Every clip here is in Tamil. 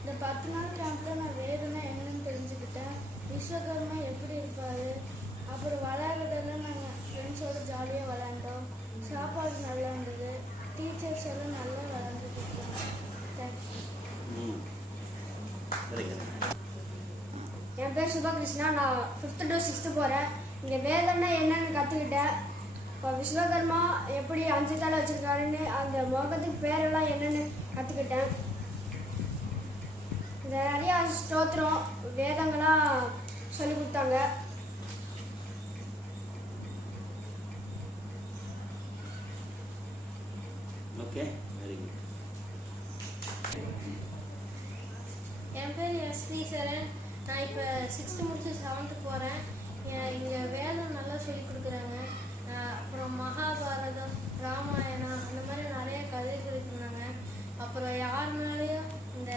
இந்த 10 நாள் கேம்ப்ல நான் வேதனை என்னன்னு தெரிஞ்சுக்கிட்டேன். விஸ்வகர்மா எப்படி இருப்பாரு, அப்புறம் விளையாடுறதெல்லாம் நாங்கள் ஃப்ரெண்ட்ஸோட ஜாலியாக விளையாண்டோம். சாப்பாடு நல்லா இருந்தது. டீச்சர்ஸ் எல்லாம் நல்லா விளையாண்டுட்டு இருக்காங்க. தேங்க்ஸ். என் பேர் சுபகிருஷ்ணா. நான் 5th to 6th போகிறேன். இங்கே வேதனை என்னன்னு கற்றுக்கிட்டேன். இப்போ விஸ்வகர்மா எப்படி 5 தலை வச்சுருக்காருன்னு அந்த முகத்துக்கு பேரெல்லாம் என்னென்னு கற்றுக்கிட்டேன். இந்த நிறையா ஸ்தோத்திரம் வேதங்கள்லாம் சொல்லி கொடுத்தாங்க. Okay, very good. என் பேர் எஸ்வி சரண். நான் இப்போ 6th முடிச்சு 7th போகிறேன். இங்கே வேதம் நல்லா சொல்லி கொடுக்குறாங்க. அப்புறம் மகாபாரதம், ராமாயணம் அந்த மாதிரி நிறைய கதைகள் சொன்னாங்க. அப்புறம் யாருனாலையும் இந்த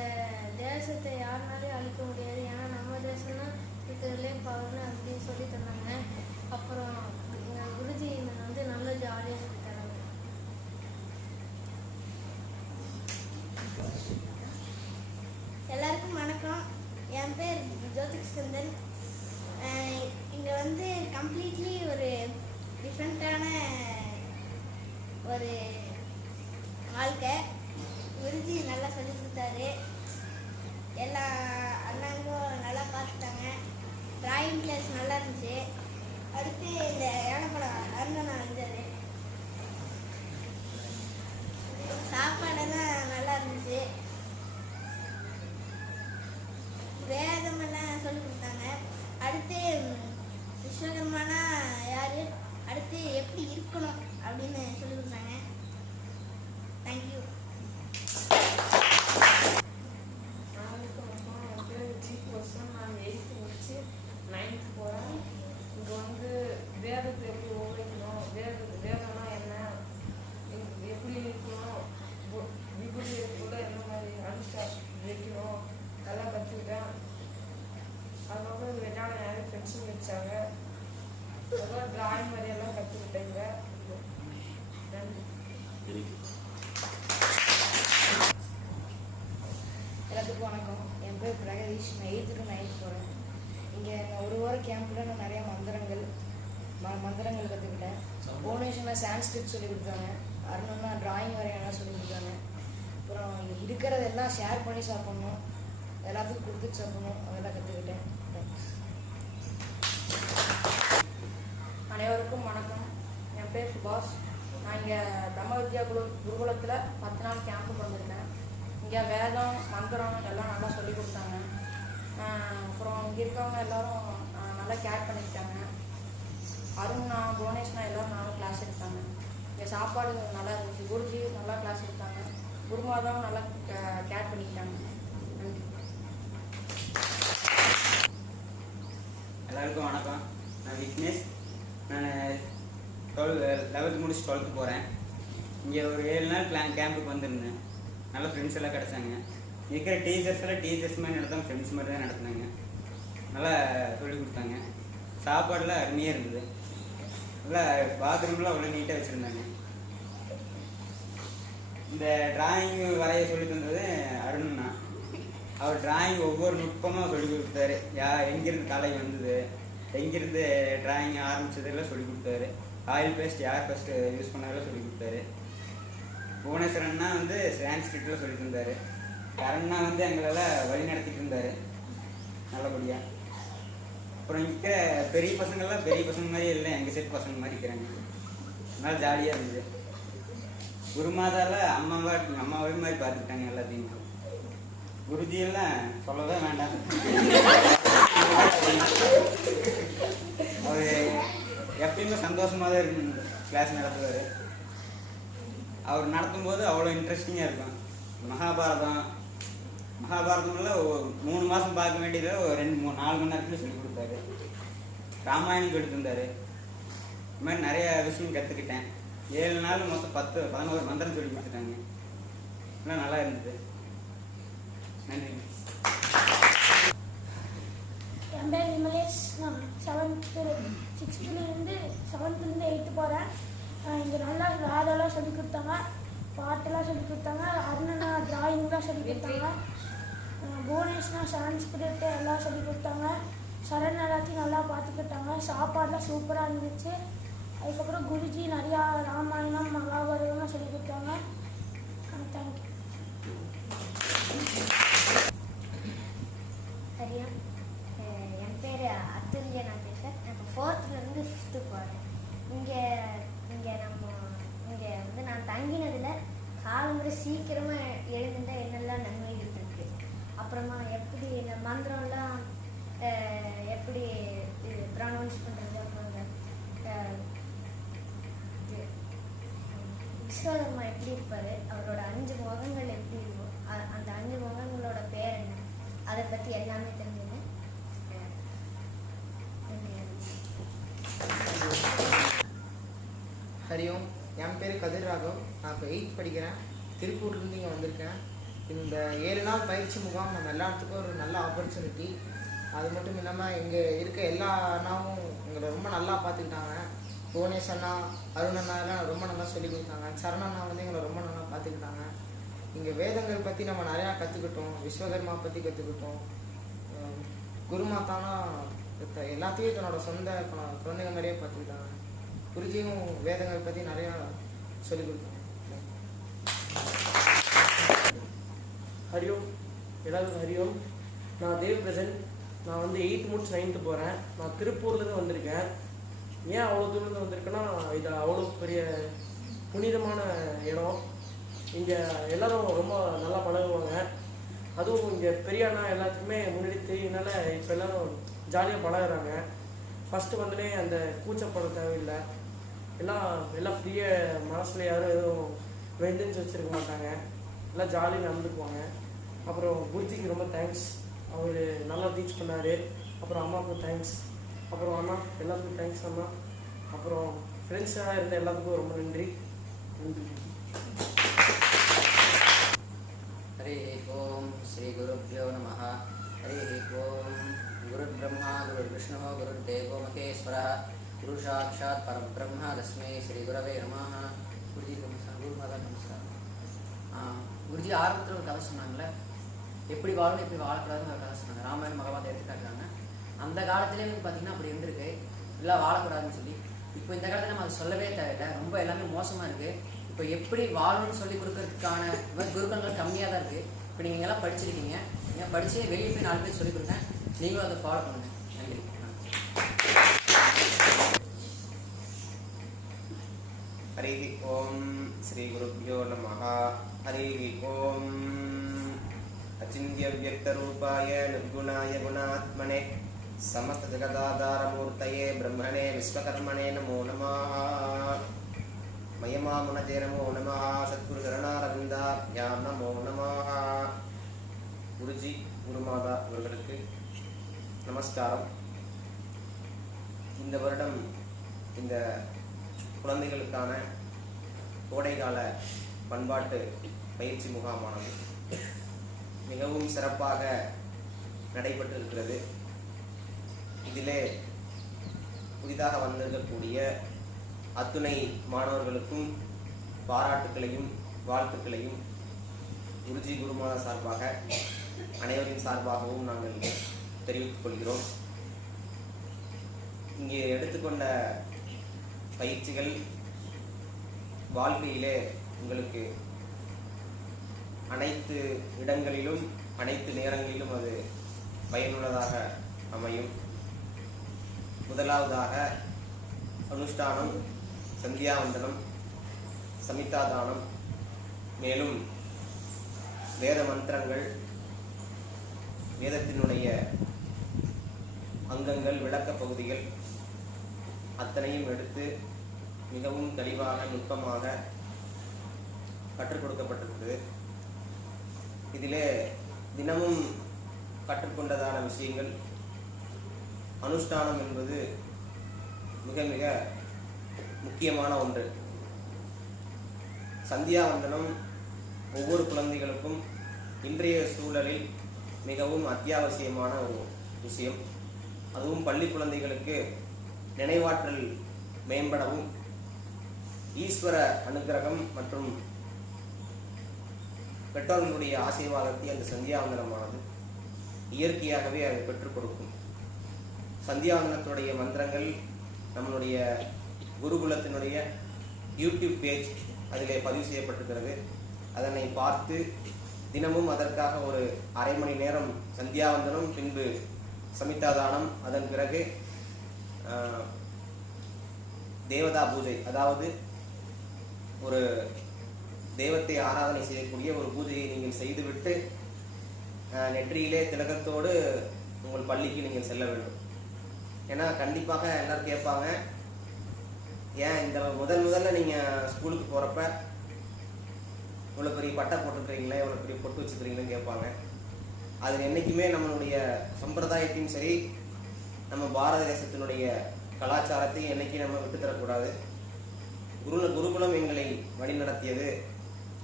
தேசத்தை யாருனாலையும் அழிக்க முடியாது, ஏன்னா நம்ம தேசம்னா இருக்கிறதுலே பவர்னு அப்படின்னு சொல்லி தந்தாங்க. அப்புறம் எங்கள் குருஜி வந்து நல்ல ஜாலியாக சொல்லி தராங்க. எல்லாருக்கும் வணக்கம். என் பேர் ஜோதிஷ்கந்தன். இங்கே வந்து கம்ப்ளீட்லி ஒரு டிஃப்ரெண்ட்டான ஒரு வாழ்க்கை. குருஜி நல்லா சொல்லி கொடுத்தாரு. எல்லா அண்ணாங்களும் நல்லா பார்த்துட்டாங்க. டிராயிங் கிளாஸ் நல்லா இருந்துச்சு. அடுத்து இந்த ஏனப்படம் அருணனா வந்தார். சாப்பாடெல்லாம் நல்லா இருந்துச்சு. வேதமெல்லாம் சொல்லி கொடுத்தாங்க. அடுத்து விஸ்வகர்மானா யார், அடுத்து எப்படி இருக்கணும் அப்படின்னு சொல்லி கொடுத்தாங்க. தேங்க்யூ. நான் 8th முடிச்சு 9th போகிறேன். இங்கே வந்து வேதத்தை எப்படி உபயோகிக்கணும், வேதம்னா என்ன, எப்படி இருக்கணும், விபூதி கூட என்ன மாதிரி அனுஷ்டா வைக்கணும் நல்லா கற்றுக்கிட்டேன். அதுக்கப்புறம் விளையாட நிறைய ஃப்ரெண்ட்ஸும் வச்சாங்க. அதுக்கப்புறம் டிராயிங் மாதிரியெல்லாம் கற்றுக்கிட்டேங்க. நன்றி. எல்லாத்துக்கும் வணக்கம். என் பேர் பிரகதீஷ். நான் 8th to 9th போகிறேன். இங்கே ஒரு வாரம் கேம்பில் நான் நிறையா மந்திரங்கள் கற்றுக்கிட்டேன். புவனேஸ்வரில் சான்ஸ்கிரிட் சொல்லி கொடுத்தாங்க. அருணன்னா டிராயிங் வரையெல்லாம் சொல்லி கொடுத்தாங்க. அப்புறம் இங்கே இருக்கிறதெல்லாம் ஷேர் பண்ணி சாப்பிட்ணும், எல்லாத்துக்கும் கொடுத்துட்டு சாப்பிட்ணும், அதெல்லாம் கற்றுக்கிட்டேன். அனைவருக்கும் வணக்கம். என் பேர் சுபாஷ். நான் இங்கே பிரம்ம வித்யா குருகுலத்தில் 10 நாள் கேம்புக்கு வந்திருக்கேன். இங்கே வேதம், மந்திரம் எல்லாம் நல்லா சொல்லி கொடுத்தாங்க. அப்புறம் இங்கே இருக்கவங்க எல்லோரும் நல்லா கேர் பண்ணிக்கிட்டாங்க. அருண்னா, புவனேஷ்னா எல்லோரும் நல்லா கிளாஸ் எடுத்தாங்க. இங்கே சாப்பாடு நல்லா இருந்துச்சு. குருஜி நல்லா கிளாஸ் எடுத்தாங்க. குருமாதாவும் நல்லா கேர் பண்ணிக்கிட்டாங்க. நன்றி. எல்லாருக்கும் வணக்கம். நான் விக்னேஷ். நான் 11th முடிச்சு 12th போகிறேன். இங்கே ஒரு 7 நாள் கேம்புக்கு வந்திருந்தேன். நல்ல ஃப்ரெண்ட்ஸ் எல்லாம் கிடச்சாங்க. இருக்கிற டீச்சர்ஸ் மாதிரி நடத்தாமல் ஃப்ரெண்ட்ஸ் மாதிரி தான் நடத்தினாங்க. நல்லா சொல்லிக் கொடுத்தாங்க. சாப்பாடுலாம் அருமையாக இருந்தது. நல்லா பாத்ரூம்லாம் அவ்வளோ நீட்டாக வச்சுருந்தாங்க. இந்த டிராயிங் வரைய சொல்லி தந்தது அருண்னா. அவர் டிராயிங் ஒவ்வொரு நுட்பமாக சொல்லி கொடுத்தாரு. எங்கேருந்து கலை வந்தது, எங்கேருந்து டிராயிங் ஆரம்பித்ததெல்லாம் சொல்லி கொடுத்தாரு. ஆயில் பேஸ்ட் யார் ஃபஸ்ட்டு யூஸ் பண்ணாலும் சொல்லி கொடுத்தாரு. புவனேஸ்வரன்னா வந்து சான்ஸ்கிரிட்டில் சொல்லி தந்தார். கரண்ணா வந்து எங்களெல்லாம் வழி நடத்திட்டு இருந்தார் நல்லபடியாக. அப்புறம் இங்கே பெரிய பசங்க மாதிரி இல்லை, எங்கள் செட் பசங்க மாதிரி இருக்கிறாங்க. நல்லா ஜாலியாக இருந்தது. குருமாதால அம்மாவே மாதிரி பார்த்துக்கிட்டாங்க எல்லாத்தையும். குருஜியெல்லாம் சொல்லவே வேண்டாம். அவர் எப்பயுமே சந்தோஷமாக தான் இருக்கு. கிளாஸ் நடத்துவார். அவர் நடத்தும்போது அவ்வளோ இன்ட்ரெஸ்டிங்காக இருக்கும். மகாபாரதம்லாம் 3 மாதம் பார்க்க வேண்டியதை ஒரு 2-4 மணி நேரத்தில் சொல்லி கொடுத்தாரு. ராமாயணம் சொல்லி தந்தார். இது மாதிரி நிறைய விஷயம் கற்றுக்கிட்டேன். 7 நாள் மொத்தம் 10-11 மந்திரம் சொல்லி கொடுத்துட்டாங்க. எல்லாம் நல்லா இருந்தது. நன்றி. என் பேர் விமலேஷ். நான் 6th-லேருந்து 8th போகிறேன். இங்கே நல்லா வேதெல்லாம் சொல்லி கொடுத்தாங்க, பாட்டெல்லாம் சொல்லி கொடுத்தாங்க. அருணனா டிராயிங்லாம் சொல்லி கொடுத்தாங்க. புவனேஷ்னா சான்ஸ்கிரிட் எல்லாம் சொல்லி கொடுத்தாங்க. சரண் எல்லாத்தையும் நல்லா பார்த்துக்கிட்டாங்க. சாப்பாடுலாம் சூப்பராக இருந்துச்சு. அதுக்கப்புறம் குருஜி நிறையா ராமாயணம் மகாபாரதம்லாம் சொல்லி கொடுத்தாங்க. தேங்க்யூ. ஹரியா, என் பேர் அத்துல்யா நாகேஸ்வர். நான் இப்போ 4th to 5th போகிறேன். இங்கே வந்து நான் தங்கினதில் காலமுறை சீக்கிரமாக எழுந்துட்டா என்னெல்லாம் நன்மைகள் இருக்குது. அப்புறமா எப்படி இந்த மந்திரம்லாம் எப்படி இது ப்ரொனவுன்ஸ் பண்ணுறது. அப்புறம் விஸ்வகர்மா எப்படி இருப்பார், அவரோட 5 முகங்கள் எப்படி இருக்கும், அந்த 5 முகங்களோட பேர் என்ன, அதை பற்றி எல்லாமே தெரிஞ்சுங்க. ஹரியோம், என் பேர் கதிர் ராகவ். நான் இப்போ 8th படிக்கிறேன். திருப்பூர்லேருந்து இங்கே வந்திருக்கேன். இந்த 7 நாள் பயிற்சி முகாம் நம்ம எல்லாத்துக்கும் ஒரு நல்ல ஆப்பர்ச்சுனிட்டி. அது மட்டும் இல்லாமல் இங்கே இருக்க எல்லா அண்ணாவும் எங்களை ரொம்ப நல்லா பார்த்துக்கிட்டாங்க. புவனேஷ் அண்ணா, அருண் அண்ணா எல்லாம் ரொம்ப நல்லா சொல்லி கொடுத்தாங்க. சரண் அண்ணா வந்து எங்களை ரொம்ப நல்லா பார்த்துக்கிட்டாங்க. இங்கே வேதங்கள் பற்றி நம்ம நிறையா கற்றுக்கிட்டோம். விஸ்வகர்மா பற்றி கற்றுக்கிட்டோம். குருமாத்தானா எல்லாத்தையும் தன்னோட சொந்த குழந்தைங்க மாதிரியே பார்த்துக்கிட்டாங்க. குருஜியும் வேதங்கள் பற்றி நிறையா சொல்லிக் கொடுத்தாங்க. ஹரியோம், எல்லாருக்கும் ஹரியோம். நான் தேவ் பிரசன்ட். நான் வந்து 8th முடிச்சு 9th போகிறேன். நான் திருப்பூர்லேருந்து வந்திருக்கேன். ஏன் அவ்வளோ தூரத்துலேருந்து வந்திருக்கேன்னா, இது அவ்வளோ பெரிய புனிதமான இடம். இங்கே எல்லோரும் ரொம்ப நல்லா பழகுவாங்க. அதுவும் இங்கே பெரிய அண்ணா எல்லாத்துக்குமே முன்னெடுத்து என்னால் இப்போ எல்லோரும் ஜாலியாக பழகுறாங்க. ஃபஸ்ட்டு வந்தோடனே அந்த கூச்சப்பட தேவையில்லை. எல்லாம் ஃப்ரீயாக மனசில் யாரும் எதுவும் வெண்டன்ஸ் வச்சுருக்க மாட்டாங்க. எல்லாம் ஜாலியாக நடந்துக்குவாங்க. அப்புறம் குருஜிக்கு ரொம்ப தேங்க்ஸ், அவர் நல்லா டீச் பண்ணார். அப்புறம் அம்மாவுக்கும் தேங்க்ஸ். அப்புறம் அண்ணா எல்லாத்துக்கும் தேங்க்ஸ் அண்ணா. அப்புறம் ஃப்ரெண்ட்ஸாக இருந்த எல்லாத்துக்கும் ரொம்ப நன்றி. ஹரி ஓம் ஸ்ரீ குருப்யோ நமः. ஹரி ஓம் குருர் பிரம்மா குருர் விஷ்ணு குருர் தேவோ மகேஸ்வரः குரு சாட்சாத் பரபிரம்ம தஸ்மை ஸ்ரீ குரவே நமः. குருஜி நமஸ்காரம். குரு மாதா நமஸ்காரம். குருஜி ஆரம்பத்தில் ஒரு கதை சொன்னாங்களே, எப்படி வாழணும் எப்படி வாழக்கூடாதுன்னு ஒரு கதை சொன்னாங்க. ராமாயணம் மகாபாரதம் எடுத்துக்காட்டாங்க. அந்த காலத்துலேயே வந்து பார்த்திங்கன்னா அப்படி இருந்திருக்கு, இல்லை வாழக்கூடாதுன்னு சொல்லி. இப்போ இந்த காலத்தில் நம்ம அது சொல்லவே தேவையில்லை. ரொம்ப எல்லாமே மோசமாக இருக்குது. இப்போ எப்படி வாழணும்னு சொல்லி கொடுக்கறதுக்கான குருக்கள்கள் கம்மியாக தான் இருக்குது. இப்போ நீங்கள் எல்லாம் படிச்சிருக்கீங்க. நீங்கள் படித்து வெளியே போய் 4 பேர் சொல்லிக் கொடுங்க. நீங்களும் அதை ஃபாலோ பண்ணுங்கள். நன்றி. ஹரி ஓம் ஸ்ரீ குருப்யோ நமः. ஹரி ஓம் அச்சிந்த்ய வியக்தரூபாய நிர்குணாய குணாத்மனே சமஸ்த ஜகதாதாரமூர்த்தயே பிரம்மணே விஸ்வகர்மணே நமோ நமः. மயமாமுனதே நமோ நமः. சத்குரு சரணாரவிந்தாப்யாம் நமோ நமः. குருஜி குருமாதா அவர்களுக்கு நமஸ்காரம். இந்த வருடம் இந்த குழந்தைகளுக்கான கோடைகால பண்பாட்டு பயிற்சி முகாமானது மிகவும் சிறப்பாக நடைபெற்று இருக்கிறது. இதிலே புதிதாக வந்திருக்கக்கூடிய அத்துணை மாணவர்களுக்கும் பாராட்டுக்களையும் வாழ்த்துக்களையும் குருஜி குருமாதா சார்பாக அனைவரின் சார்பாகவும் நாங்கள் தெரிவித்துக் கொள்கிறோம். இங்கே எடுத்துக்கொண்ட பயிற்சிகள் வாழ்க்கையிலே உங்களுக்கு அனைத்து இடங்களிலும் அனைத்து நேரங்களிலும் அது பயனுள்ளதாக அமையும். முதலாவதாக அனுஷ்டானம், சந்தியாவந்தனம், சமிதாதானம், மேலும் வேத மந்திரங்கள், வேதத்தினுடைய அங்கங்கள், விளக்க பகுதிகள் அத்தனையும் எடுத்து மிகவும் தெளிவாக நுட்பமாக கற்றுக் கொடுக்கப்பட்டிருக்கிறது. இதிலே தினமும் கற்றுக்கொண்டதான விஷயங்கள், அனுஷ்டானம் என்பது மிக மிக முக்கியமான ஒன்று. சந்தியாவந்தனம் ஒவ்வொரு குழந்தைகளுக்கும் இன்றைய சூழலில் மிகவும் அத்தியாவசியமான ஒரு விஷயம். அதுவும் பள்ளி குழந்தைகளுக்கு நினைவாற்றல் மேம்படவும் ஈஸ்வர அனுக்கிரகம் மற்றும் பெற்றோர்களுடைய ஆசீர்வாதத்தை அந்த சந்தியாவந்தனமானது இயற்கையாகவே அதை பெற்றுக் கொடுக்கும். சந்தியாவந்தனத்துடைய மந்திரங்கள் நம்மளுடைய குருகுலத்தினுடைய யூடியூப் பேஜ் அதிலே பதிவு செய்யப்பட்டிருக்கிறது. அதனை பார்த்து தினமும் அதற்காக ஒரு அரை மணி நேரம் சந்தியாவந்தனம், பின்பு சமிதாதானம், அதன் பிறகு தேவதா பூஜை, அதாவது ஒரு தெய்வத்தை ஆராதனை செய்யக்கூடிய ஒரு பூஜையை நீங்கள் செய்துவிட்டு நெற்றியிலே திலகத்தோடு உங்கள் பள்ளிக்கு நீங்கள் செல்ல வேண்டும். ஏன்னா கண்டிப்பாக எல்லாரும் கேட்பாங்க, ஏன் இந்த முதல்ல நீங்கள் ஸ்கூலுக்கு போகிறப்ப இவ்வளோ பெரிய பட்டை போட்டுக்கிறீங்களா, இவ்வளோ பெரிய பொட்டு வச்சுக்கிறீங்கன்னு கேட்பாங்க. அது என்றைக்குமே நம்மளுடைய சம்பிரதாயத்தையும் சரி, நம்ம பாரத தேசத்தினுடைய கலாச்சாரத்தையும் என்றைக்கும் நம்ம விட்டுத்தரக்கூடாது. குருகுலம் எங்களை வழிநடத்தியது,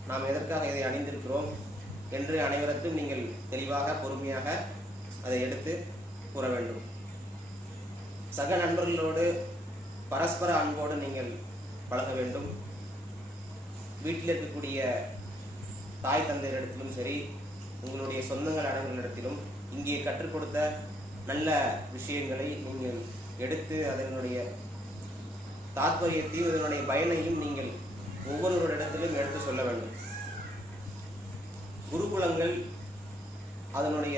நாம் எதற்காக இதை அணிந்திருக்கிறோம் என்று அனைவருக்கும் நீங்கள் தெளிவாக பொறுமையாக அதை எடுத்து கூற வேண்டும். சக நண்பர்களோடு பரஸ்பர அன்போடு நீங்கள் பழக வேண்டும். வீட்டில் இருக்கக்கூடிய தாய் தந்தையரிடத்திலும் சரி, உங்களுடைய சொந்தங்கள் அனைவரிடத்திலும் இங்கே கற்றுக் கொடுத்த நல்ல விஷயங்களை நீங்கள் எடுத்து அதனுடைய தாற்பயத்தையும் இதனுடைய பயனையும் நீங்கள் ஒவ்வொருவரிடத்திலும் எடுத்து சொல்ல வேண்டும். குருகுலங்கள் அதனுடைய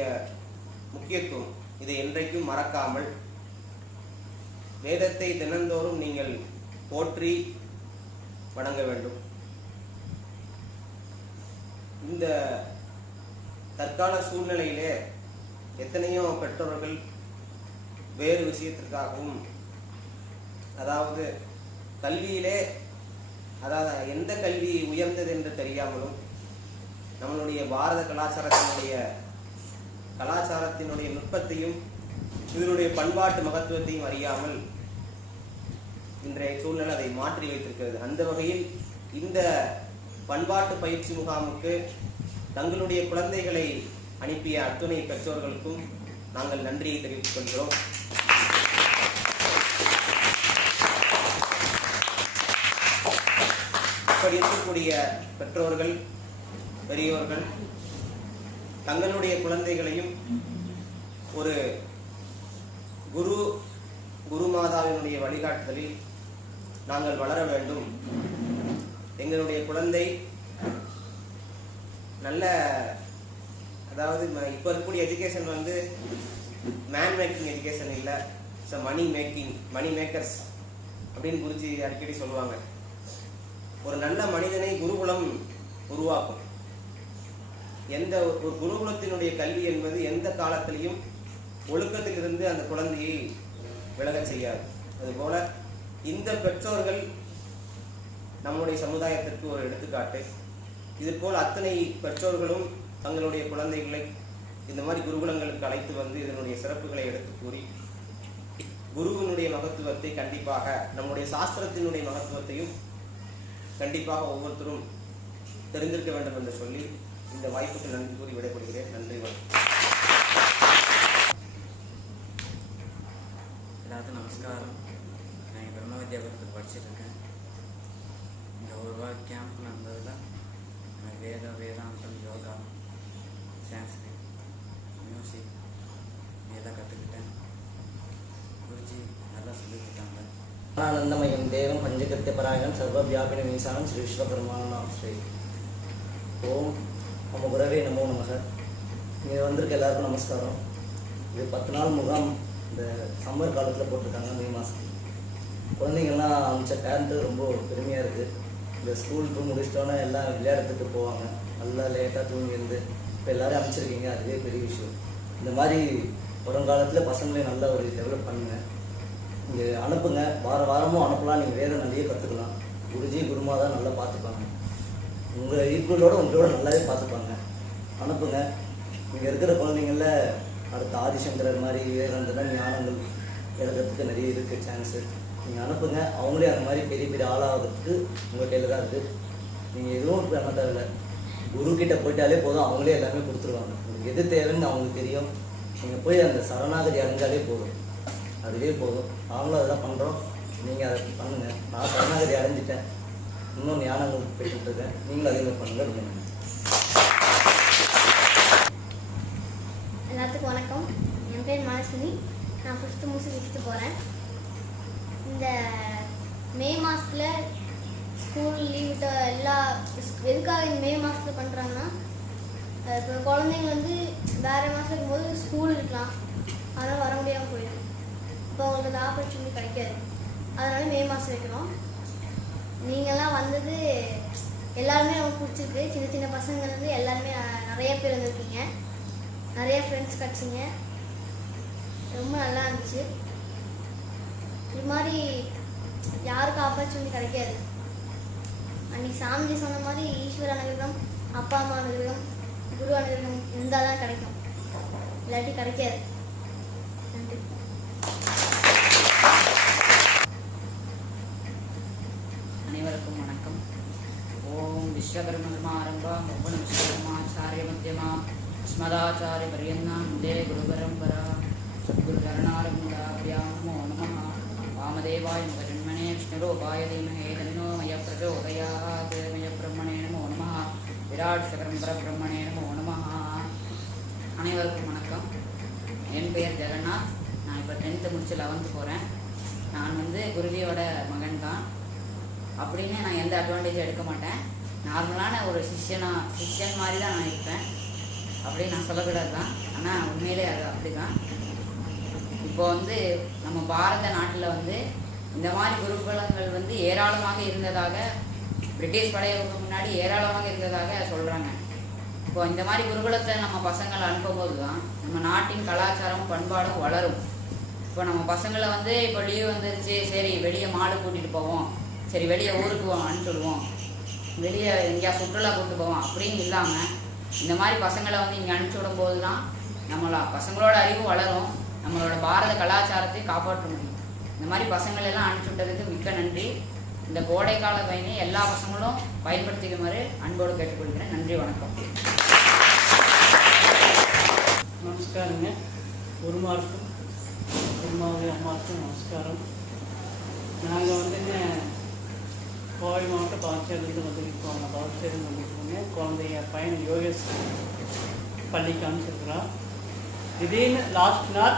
முக்கியத்துவம் இதை என்றைக்கும் மறக்காமல் வேதத்தை தினந்தோறும் நீங்கள் போற்றி வணங்க வேண்டும். இந்த தற்கால சூழ்நிலையிலே எத்தனையோ பெற்றோர்கள் வேறு விஷயத்திற்காகவும், அதாவது கல்வியிலே, அதாவது எந்த கல்வி உயர்ந்தது என்று தெரியாமலும், நம்மளுடைய பாரத கலாச்சாரத்தினுடைய நுட்பத்தையும் இதனுடைய பண்பாட்டு மகத்துவத்தையும் அறியாமல் இன்றைய சூழ்நிலை அதை மாற்றி வைத்திருக்கிறது. அந்த வகையில் இந்த பண்பாட்டு பயிற்சி முகாமுக்கு தங்களுடைய குழந்தைகளை அனுப்பிய அத்துணை பெற்றோர்களுக்கும் நாங்கள் நன்றியை தெரிவித்துக் கொள்கிறோம். இப்படி இருக்கக்கூடிய பெற்றோர்கள், பெரியோர்கள் தங்களுடைய குழந்தைகளையும் ஒரு குருமாதாவினுடைய வழிகாட்டுதலில் நாங்கள் வளர வேண்டும். எங்களுடைய குழந்தை நல்ல, அதாவது இப்போ இருக்கக்கூடிய எஜுகேஷன் வந்து மேன் மேக்கிங் எஜுகேஷன் இல்லை, மணி மேக்கர்ஸ் அப்படின்னு குறித்து அடிக்கடி சொல்லுவாங்க. ஒரு நல்ல மனிதனை குருகுலம் உருவாக்கும். எந்த ஒரு குருகுலத்தினுடைய கல்வி என்பது எந்த காலத்திலையும் ஒழுக்கத்திலிருந்து அந்த குழந்தையை விலகச் செய்யாது. அதுபோல இந்த பெற்றோர்கள் நம்முடைய சமுதாயத்திற்கு ஒரு எடுத்துக்காட்டு. இதுபோல் அத்தனை பெற்றோர்களும் தங்களுடைய குழந்தைகளை இந்த மாதிரி குருகுலங்களுக்கு அழைத்து வந்து இதனுடைய சிறப்புகளை எடுத்து கூறி குருவினுடைய மகத்துவத்தை கண்டிப்பாக, நம்முடைய சாஸ்திரத்தினுடைய மகத்துவத்தையும் கண்டிப்பாக ஒவ்வொருத்தரும் தெரிந்திருக்க வேண்டும் என்று சொல்லி இந்த வாய்ப்புக்கு நன்றி கூறி விடைபெறுகிறேன். நன்றி, வணக்கம். எல்லாத்துக்கும் நமஸ்காரம். நான் இங்கே பிரம்ம வித்யாபுரத்தில் படிச்சுட்ருக்கேன். இங்கே ஒரு வாரம் கேம்ப் நடந்ததில் நான் வேதாந்தம், யோகா, சான்ஸ்கிரிட், மியூசிக் இதெல்லாம் கற்றுக்கிட்டேன். குருஜி நல்லா சொல்லிக் கொடுத்தாங்க. ஆனந்தமயம் தேவம் பஞ்சகத்திய பராயணம் சர்வ வியாபின மீசானம் ஸ்ரீ விஸ்வபெருமானம் ஸ்ரீ ஓம் நம்ம குரவே நமோ நமக. இங்கே வந்திருக்க எல்லாருக்கும் நமஸ்காரம். இது 10 நாள் முகாம் இந்த சம்மர் காலத்தில் போட்டிருக்காங்க, மே மாதம். குழந்தைங்கள்லாம் அமைச்ச பேரண்ட்டு ரொம்ப பெருமையாக இருக்குது. இந்த ஸ்கூலுக்கு முடிச்சிட்டோன்னே எல்லாம் விளையாடுறதுக்கு போவாங்க, நல்லா லேட்டாக தூங்கி இருந்து இப்போ எல்லோரும் அமைச்சிருக்கீங்க, அதுவே பெரிய விஷயம். இந்த மாதிரி வருங்காலத்தில் பசங்களையும் நல்லா ஒரு டெவலப் பண்ணுங்க. இங்கே அனுப்புங்க, வாரமும் அனுப்பலாம். நீங்கள் வேதம் நிறைய கற்றுக்கலாம். குருஜி குருமா தான் நல்லா பார்த்துப்பாங்க, உங்களை உங்களோட நல்லாவே பார்த்துப்பாங்க. அனுப்புங்க. இங்கே இருக்கிற குழந்தைங்கள அடுத்த ஆதிசங்கரர் மாதிரி விவேகானந்தர் ஞானங்கள் எழுதுறதுக்கு நிறைய இருக்குது சான்ஸு. நீங்கள் அனுப்புங்க. அவங்களே அந்த மாதிரி பெரிய பெரிய ஆளாகிறதுக்கு உங்கள் கையில் தான் இருக்குது. நீங்கள் எதுவும் பண்ண தேவையில்லை, குருக்கிட்ட போயிட்டாலே போதும், அவங்களே எல்லாமே கொடுத்துருவாங்க. உங்களுக்கு எது தேவைன்னு அவங்களுக்கு தெரியும். நீங்கள் போய் அந்த சரணாகதி அடைஞ்சாலே போதும், அதுவே போதும். நாங்களும் அதெல்லாம் பண்ணுறோம், நீங்கள் அதை பண்ணுங்கள். நான் சரணாகதி அடைஞ்சிட்டேன், இன்னும் ஞானங்கள் போய்கிட்டு இருக்கேன். நீங்களும் அதே மாதிரி பண்ணுங்கள். ரொம்ப நன்றி. 6th போகிறேன். இந்த மே மாதத்தில் ஸ்கூல் லீவ் விட்ட எதுக்காக இந்த மே மாதத்தில் பண்ணுறாங்கன்னா, இப்போ குழந்தைங்க வந்து வேறு மாதம் இருக்கும்போது ஸ்கூல் இருக்கலாம், அதனால் வர முடியாமல் போயிடும். இப்போ அவங்களுக்கு அந்த ஆப்பர்ச்சுனிட்டி கிடைக்காது. அதனால மே மாதம் வைக்கிறோம். நீங்கள்லாம் வந்தது எல்லாருமே ரொம்ப பிடிச்சிருக்கு. சின்ன சின்ன பசங்கள்லேருந்து எல்லாருமே நிறைய பேர் வந்திருக்கீங்க. நிறைய ஃப்ரெண்ட்ஸ் கிடச்சிங்க. ரொம்ப நல்லா இருந்துச்சு. இது மாதிரி யாருக்கும் ஆப்பர்ச்சுனிட்டி கிடைக்காது. அன்றைக்கி சாமிஜி சொன்ன மாதிரி ஈஸ்வர அனுகிரகம், அப்பா அம்மா அனுகிரகம், குரு அனுகிரகம் இருந்தால் தான் கிடைக்கும், இல்லாட்டி கிடைக்காது. நன்றி. அனைவருக்கும் வணக்கம். ஓம் விஸ்வகர்மசமாரம்பா முப்பன விஸ்வகர்மாச்சாரிய மத்தியமா ஸ்மதாச்சாரிய பரியன்னாம் வந்தே குரு பரம்பரா சத்குரு சரணாரவிந்தாபியாம் நமோ நமः. வாமதேவாய முகஜன்மனே விஷ்ணுரூபாய தீமஹே தன்னோ மய பிரச்சோதயாத். மய பிரம்மணே நமோ நமः. விராட் சகரம் பரபிரம்மணே நமோ நமः. அனைவருக்கும் வணக்கம். என் பெயர் ஜெகநாத். நான் இப்போ 10th முடிச்சு 11th போகிறேன். நான் வந்து குருவியோட மகன் தான். அப்படின்னு நான் எந்த அட்வான்டேஜும் எடுக்க மாட்டேன். நார்மலான ஒரு சிஷ்யன் மாதிரி தான் நான் இருப்பேன். அப்படின்னு நான் சொல்லக்கூடாது தான், ஆனால் உண்மையிலே அது அப்படி தான். இப்போ வந்து நம்ம பாரத நாட்டில் வந்து இந்த மாதிரி குருகுலங்கள் வந்து ஏராளமாக இருந்ததாக, பிரிட்டிஷ் படைகளுக்கு முன்னாடி ஏராளமாக இருந்ததாக சொல்கிறாங்க. இப்போ இந்த மாதிரி குருகுலத்தை நம்ம பசங்களை அனுப்பும்போது தான் நம்ம நாட்டின் கலாச்சாரமும் பண்பாடும் வளரும். இப்போ நம்ம பசங்களை வந்து இப்போ லீவ் வந்துருச்சு, சரி வெளியே மாடு கூட்டிகிட்டு போவோம், சரி வெளியே ஊருக்கு அனுப்பிச்சுடுவோம், வெளியே எங்கேயா சுற்றுலா கூப்பிட்டு போவோம் அப்படின்னு இல்லாமல் இந்த மாதிரி பசங்களை வந்து இங்கே அனுப்பிச்சி விடும்போது தான் பசங்களோட அறிவு வளரும், நம்மளோட பாரத கலாச்சாரத்தை காப்பாற்ற முடியும். இந்த மாதிரி பசங்களெல்லாம் அனுப்பிச்சி விட்டதுக்கு மிக்க நன்றி. இந்த கோடைக்கால பயனை எல்லா பசங்களும் பயன்படுத்திக்குமாறு அன்போடு கேட்டுக்கொள்கிறேன். நன்றி, வணக்கம். நமஸ்காரங்க. குருமாருக்கும் குருமாவுடைய அம்மாவுக்கும் நமஸ்காரம். நாங்கள் வந்துங்க கோவை மாவட்டம் பாவச்சேரிலேருந்து வந்துருக்கோம். நான் பாவச்சேரியில் வந்துருக்கோங்க. குழந்தைய பையன் யோகேஷ் பள்ளிக்கு அனுப்பிச்சிருக்கிறோம். திடீர்னு லாஸ்ட் நாள்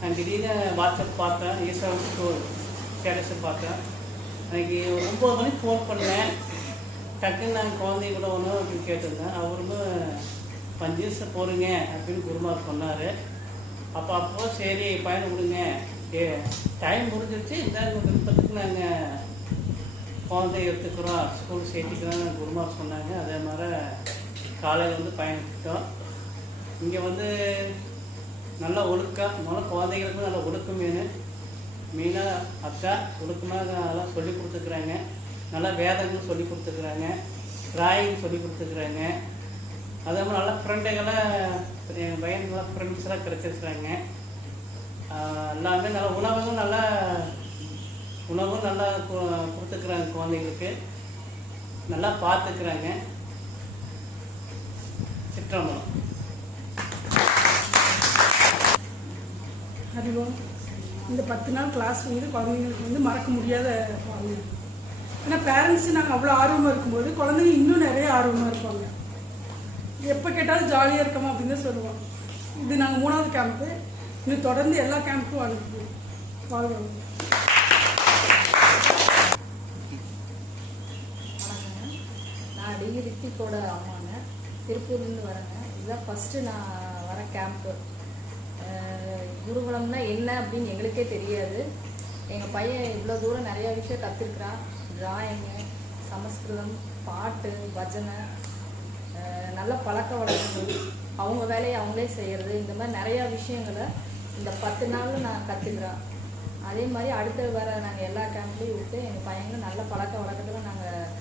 நான் திடீர்னு வாட்ஸ்அப் பார்த்தேன், ஈஸ்வரத்துக்கு ஒரு ஸ்டேட்டஸை பார்த்தேன். அன்றைக்கி 9 மணிக்கு ஃபோன் பண்ணேன். டக்குன்னு நான் குழந்தைய கூட ஒன்று அப்படின்னு கேட்டிருந்தேன். அவரும் 5 நிமிஷம் போகிறீங்க அப்படின்னு குருமார் சொன்னார். அப்போ சரி பையனை விடுங்க, டைம் முடிஞ்சிருச்சு, இந்த விருப்பத்துக்கு நாங்கள் குழந்தைய எடுத்துக்கிறோம், ஸ்கூல் சேர்த்திக்கிறோம் குருமார் சொன்னாங்க. அதே மாதிரி காலையில் வந்து பயணிச்சிட்டோம். இங்கே வந்து நல்ல ஒழுக்கம், முதல்ல குழந்தைகளுக்கும் நல்ல ஒழுக்கம் வேணும். மெயினாக அக்கா ஒழுக்கமாக அதெல்லாம் சொல்லி கொடுத்துக்குறாங்க. நல்லா வேதங்கள் சொல்லி கொடுத்துக்குறாங்க, டிராயிங் சொல்லி கொடுத்துக்குறாங்க. அதே மாதிரி நல்லா ஃப்ரெண்டுங்களாம் எங்கள் பையன் நல்லா ஃப்ரெண்ட்ஸ்லாம் கிடச்சிருக்குறாங்க. எல்லாமே நல்லா உணவும் நல்லா கொடுத்துக்குறாங்க. குழந்தைங்களுக்கு நல்லா பார்த்துக்குறாங்க. சிற்றம்பலம். அறிவோம். இந்த 10 நாள் கிளாஸ் வந்து குழந்தைங்களுக்கு வந்து மறக்க முடியாத வாழ்வு. ஏன்னா பேரண்ட்ஸு நாங்கள் அவ்வளோ ஆர்வமாக இருக்கும்போது குழந்தைங்க இன்னும் நிறைய ஆர்வமாக இருப்பாங்க. எப்போ கேட்டாலும் ஜாலியாக இருக்கமா அப்படின்னு தான் சொல்லுவோம். இது நாங்கள் 3வது கேம்ப்பு. இன்னும் தொடர்ந்து எல்லா கேம்ப்பும் அனுப்புவோம். வாழ்வோம். வணக்கங்க. நான் டிகிரி ரித்திக்கோட அம்மாங்க. திருப்பூர்லேருந்து வரேங்க. இதுதான் ஃபஸ்ட்டு நான் வர கேம்ப்பு. குருகுலம்னா என்ன அப்படின்னு எங்களுக்கே தெரியாது. எங்கள் பையன் இவ்வளோ தூரம் நிறையா விஷயம் கற்றுருக்குறான். டிராயிங்கு, சமஸ்கிருதம், பாட்டு, பஜனை, நல்ல பழக்க வழக்கங்கள், அவங்க வேலையை அவங்களே செய்கிறது, இந்த மாதிரி நிறையா விஷயங்களை இந்த 10 நாள் நான் கற்றுக்குறேன். அதே மாதிரி அடுத்து வர நாங்கள் எல்லா கேம்ப்லேயும் விட்டு எங்கள் பையங்களும் நல்ல பழக்க வழக்கத்தில் நாங்கள்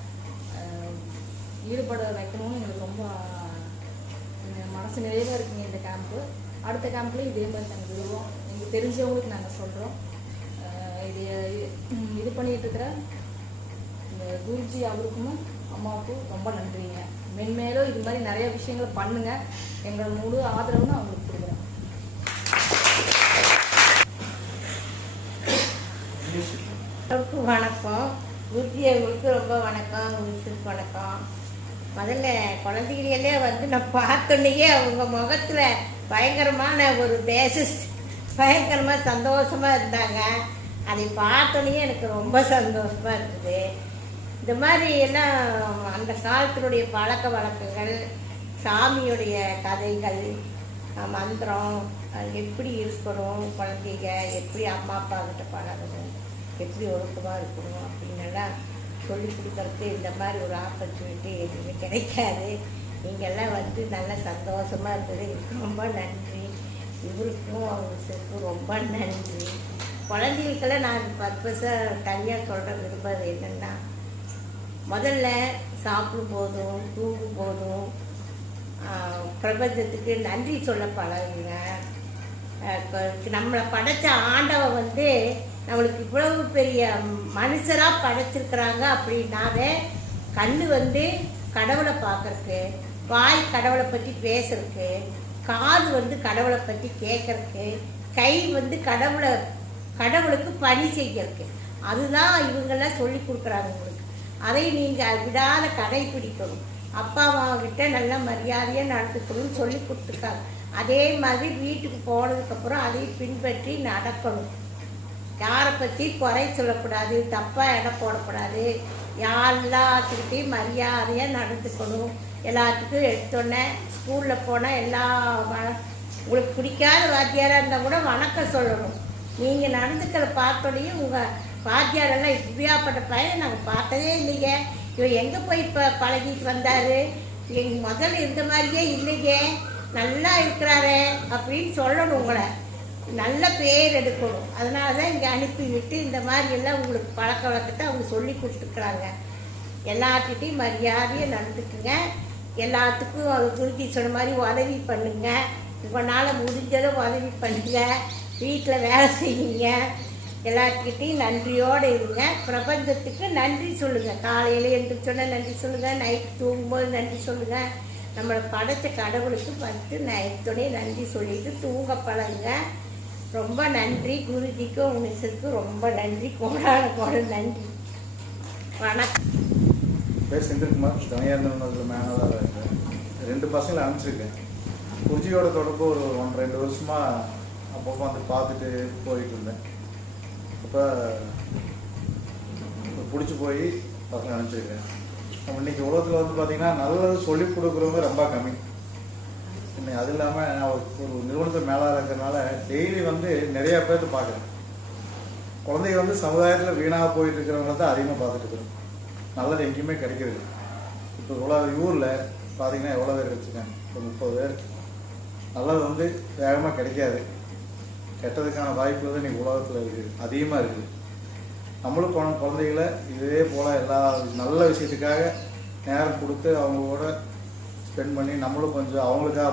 ஈடுபட வைக்கணும்னு எங்களுக்கு ரொம்ப மனசு நிறைவாக இருக்குங்க இந்த கேம்ப்பு. அடுத்த கேம்ப்லேயும் இதே மாதிரி நாங்கள் விடுவோம். எங்களுக்கு தெரிஞ்சவங்களுக்கு நாங்கள் சொல்கிறோம். இது பண்ணிகிட்டு இருக்கிற இந்த குருஜி அவருக்கும் அம்மாவுக்கும் ரொம்ப நன்றிங்க. மென்மேலும் இது மாதிரி நிறைய விஷயங்களை பண்ணுங்கள். எங்களோட முழு ஆதரவுன்னு அவங்களுக்கு கொடுக்குறேன். எல்லாருக்கும் வணக்கம். குருஜி அவங்களுக்கு ரொம்ப வணக்கம், மிஸ்ஸுக்கு வணக்கம். முதல்ல குழந்தைகளே வந்து நான் பார்த்தோன்னையே அவங்க முகத்தில் பயங்கரமான ஒரு பயங்கரமாக சந்தோஷமாக இருந்தாங்க. அதை பார்த்தோன்னே எனக்கு ரொம்ப சந்தோஷமாக இருந்தது. இந்த மாதிரி எல்லாம் அந்த காலத்தினுடைய பழக்க வழக்கங்கள், சாமியுடைய கதைகள், மந்திரம், எப்படி இருக்கணும், குழந்தைங்க எப்படி அம்மா அப்பா கிட்ட பழகணும், எப்படி ஒழுக்கமாக இருக்கணும் அப்படின்னெல்லாம் சொல்லி கொடுக்கறதுக்கு இந்த மாதிரி ஒரு ஆப்பர்ச்சுனிட்டி எதுவுமே கிடைக்காது. நீங்கள்லாம் வந்து நல்ல சந்தோஷமாக இருந்தது. எனக்கு ரொம்ப நன்றி. இவருக்கும் அவங்களுக்கும் ரொம்ப நன்றி. குழந்தைகளுக்கெல்லாம் நான் பர்பஸாக தனியாக சொல்கிற விரும்புறது என்னென்னா, முதல்ல சாப்பிடும் போதும் தூங்கும் போதும் பிரபஞ்சத்துக்கு நன்றி சொல்ல பழகுங்க. நம்மளை படைத்த ஆண்டவன் வந்து நம்மளுக்கு இவ்வளவு பெரிய மனுஷராக படைச்சிருக்கிறாங்க அப்படின்னாவே கண்ணு வந்து கடவுளை பார்க்கறக்கு, வாய் கடவுளை பற்றி பேசுறதுக்கு, காது வந்து கடவுளை பற்றி கேட்கறக்கு, கை வந்து கடவுளுக்கு பணி செய்யறதுக்கு. அதுதான் இவங்கெல்லாம் சொல்லி கொடுக்குறாங்க உங்களுக்கு. அதை நீங்கள் விடாத கடைப்பிடிக்கணும். அப்பா அம்மாக்கிட்ட நல்ல மரியாதையாக நடந்துக்கணும்னு சொல்லி கொடுத்துருக்காங்க. அதே மாதிரி வீட்டுக்கு போனதுக்கப்புறம் அதை பின்பற்றி நடக்கணும். யாரை பற்றி குறை சொல்லக்கூடாது, தப்பாக இடம் போடக்கூடாது. எல்லாத்துக்கிட்டையும் மரியாதையாக நடந்துக்கணும். எல்லாத்துக்கும் எடுத்தோடனே ஸ்கூலில் போனால் உங்களுக்கு பிடிக்காத வாத்தியாராக இருந்தால் கூட வணக்கம் சொல்லணும். நீங்கள் நடந்துக்கிற பார்த்தோடையே உங்கள் வாத்தியாரெல்லாம் இப்படியாப்பட்ட பையனை நாங்கள் பார்த்ததே இல்லைங்க, இவன் எங்கே போய் இப்போ பழகிட்டு வந்தார், எங்கள் முதல்ல இருந்த மாதிரியே இல்லைங்க, நல்லா இருக்கிறாரே அப்படின்னு சொல்லணும். உங்களை நல்ல பேர் எடுக்கணும். அதனால தான் இங்கே அனுப்பிவிட்டு இந்த மாதிரி எல்லாம் உங்களுக்கு பழக்க வழக்கத்தை அவங்க சொல்லி கொடுத்துருக்குறாங்க. எல்லாத்துக்கிட்டையும் மரியாதையாக நடந்துக்குங்க. எல்லாத்துக்கும் அது குருஜி சொன்ன மாதிரி உதவி பண்ணுங்க. உங்களால் முடிஞ்சதை உதவி பண்ணுங்க. வீட்டில் வேலை செய்யுங்க. எல்லாத்துக்கிட்டையும் நன்றியோடு இருங்க. பிரபஞ்சத்துக்கு நன்றி சொல்லுங்கள். காலையில் எழுந்திரிச்சோன்னா நன்றி சொல்லுங்கள், நைட்டு தூங்கும்போது நன்றி சொல்லுங்கள். நம்மளை படைத்த கடவுளுக்கு வந்து நைட்டோடனே நன்றி சொல்லிட்டு தூங்க பழகுங்க. ரொம்ப நன்றி. குருஜிக்கும் மிஸ்ஸுக்கும் ரொம்ப நன்றி. கோடான நன்றி. வணக்கம். பேர் செந்தில்குமார். தனியார் மேனதாக இருக்கேன். 2 பசங்களை அனுப்பிச்சிருக்கேன். குருஜியோட தொடர்பு ஒரு 1-2 வருஷமாக அப்பப்போ வந்து பார்த்துட்டு போயிட்டு இருந்தேன். அப்போ பிடிச்சி போய் பசங்க அனுப்பிச்சிருக்கேன். நம்ம இன்றைக்கி உலகத்தில் வந்து பார்த்திங்கன்னா நல்லது சொல்லிக் கொடுக்குறவங்க ரொம்ப கம்மி. இன்னைக்கு அது இல்லாமல் நான் ஒரு நிறுவனத்தில் மேலாக இருக்கிறதுனால டெய்லி வந்து நிறையா பேர்த்து பார்க்குறேன். குழந்தைங்க வந்து சமுதாயத்தில் வீணாக போயிட்டு இருக்கிறவங்கள தான் அதிகமாக பார்த்துட்டு இருக்கிறோம். நல்லது எங்கேயுமே கிடைக்கிறது. இப்போ இவ்வளோ ஊரில் பார்த்திங்கன்னா எவ்வளோ பேர் வச்சுருக்கேன், இப்போ 30 பேர். நல்லது வந்து வேகமாக கிடைக்காது. கெட்டதுக்கான வாய்ப்பு வந்து இன்றைக்கி உலகத்தில் இருக்குது, அதிகமாக இருக்குது. நம்மளும் குழந்தைகளை இதே போல் எல்லா நல்ல விஷயத்துக்காக நேரம் கொடுத்து அவங்களோட ஸ்பெண்ட் பண்ணி நம்மளும் கொஞ்சம் அவங்களுக்காக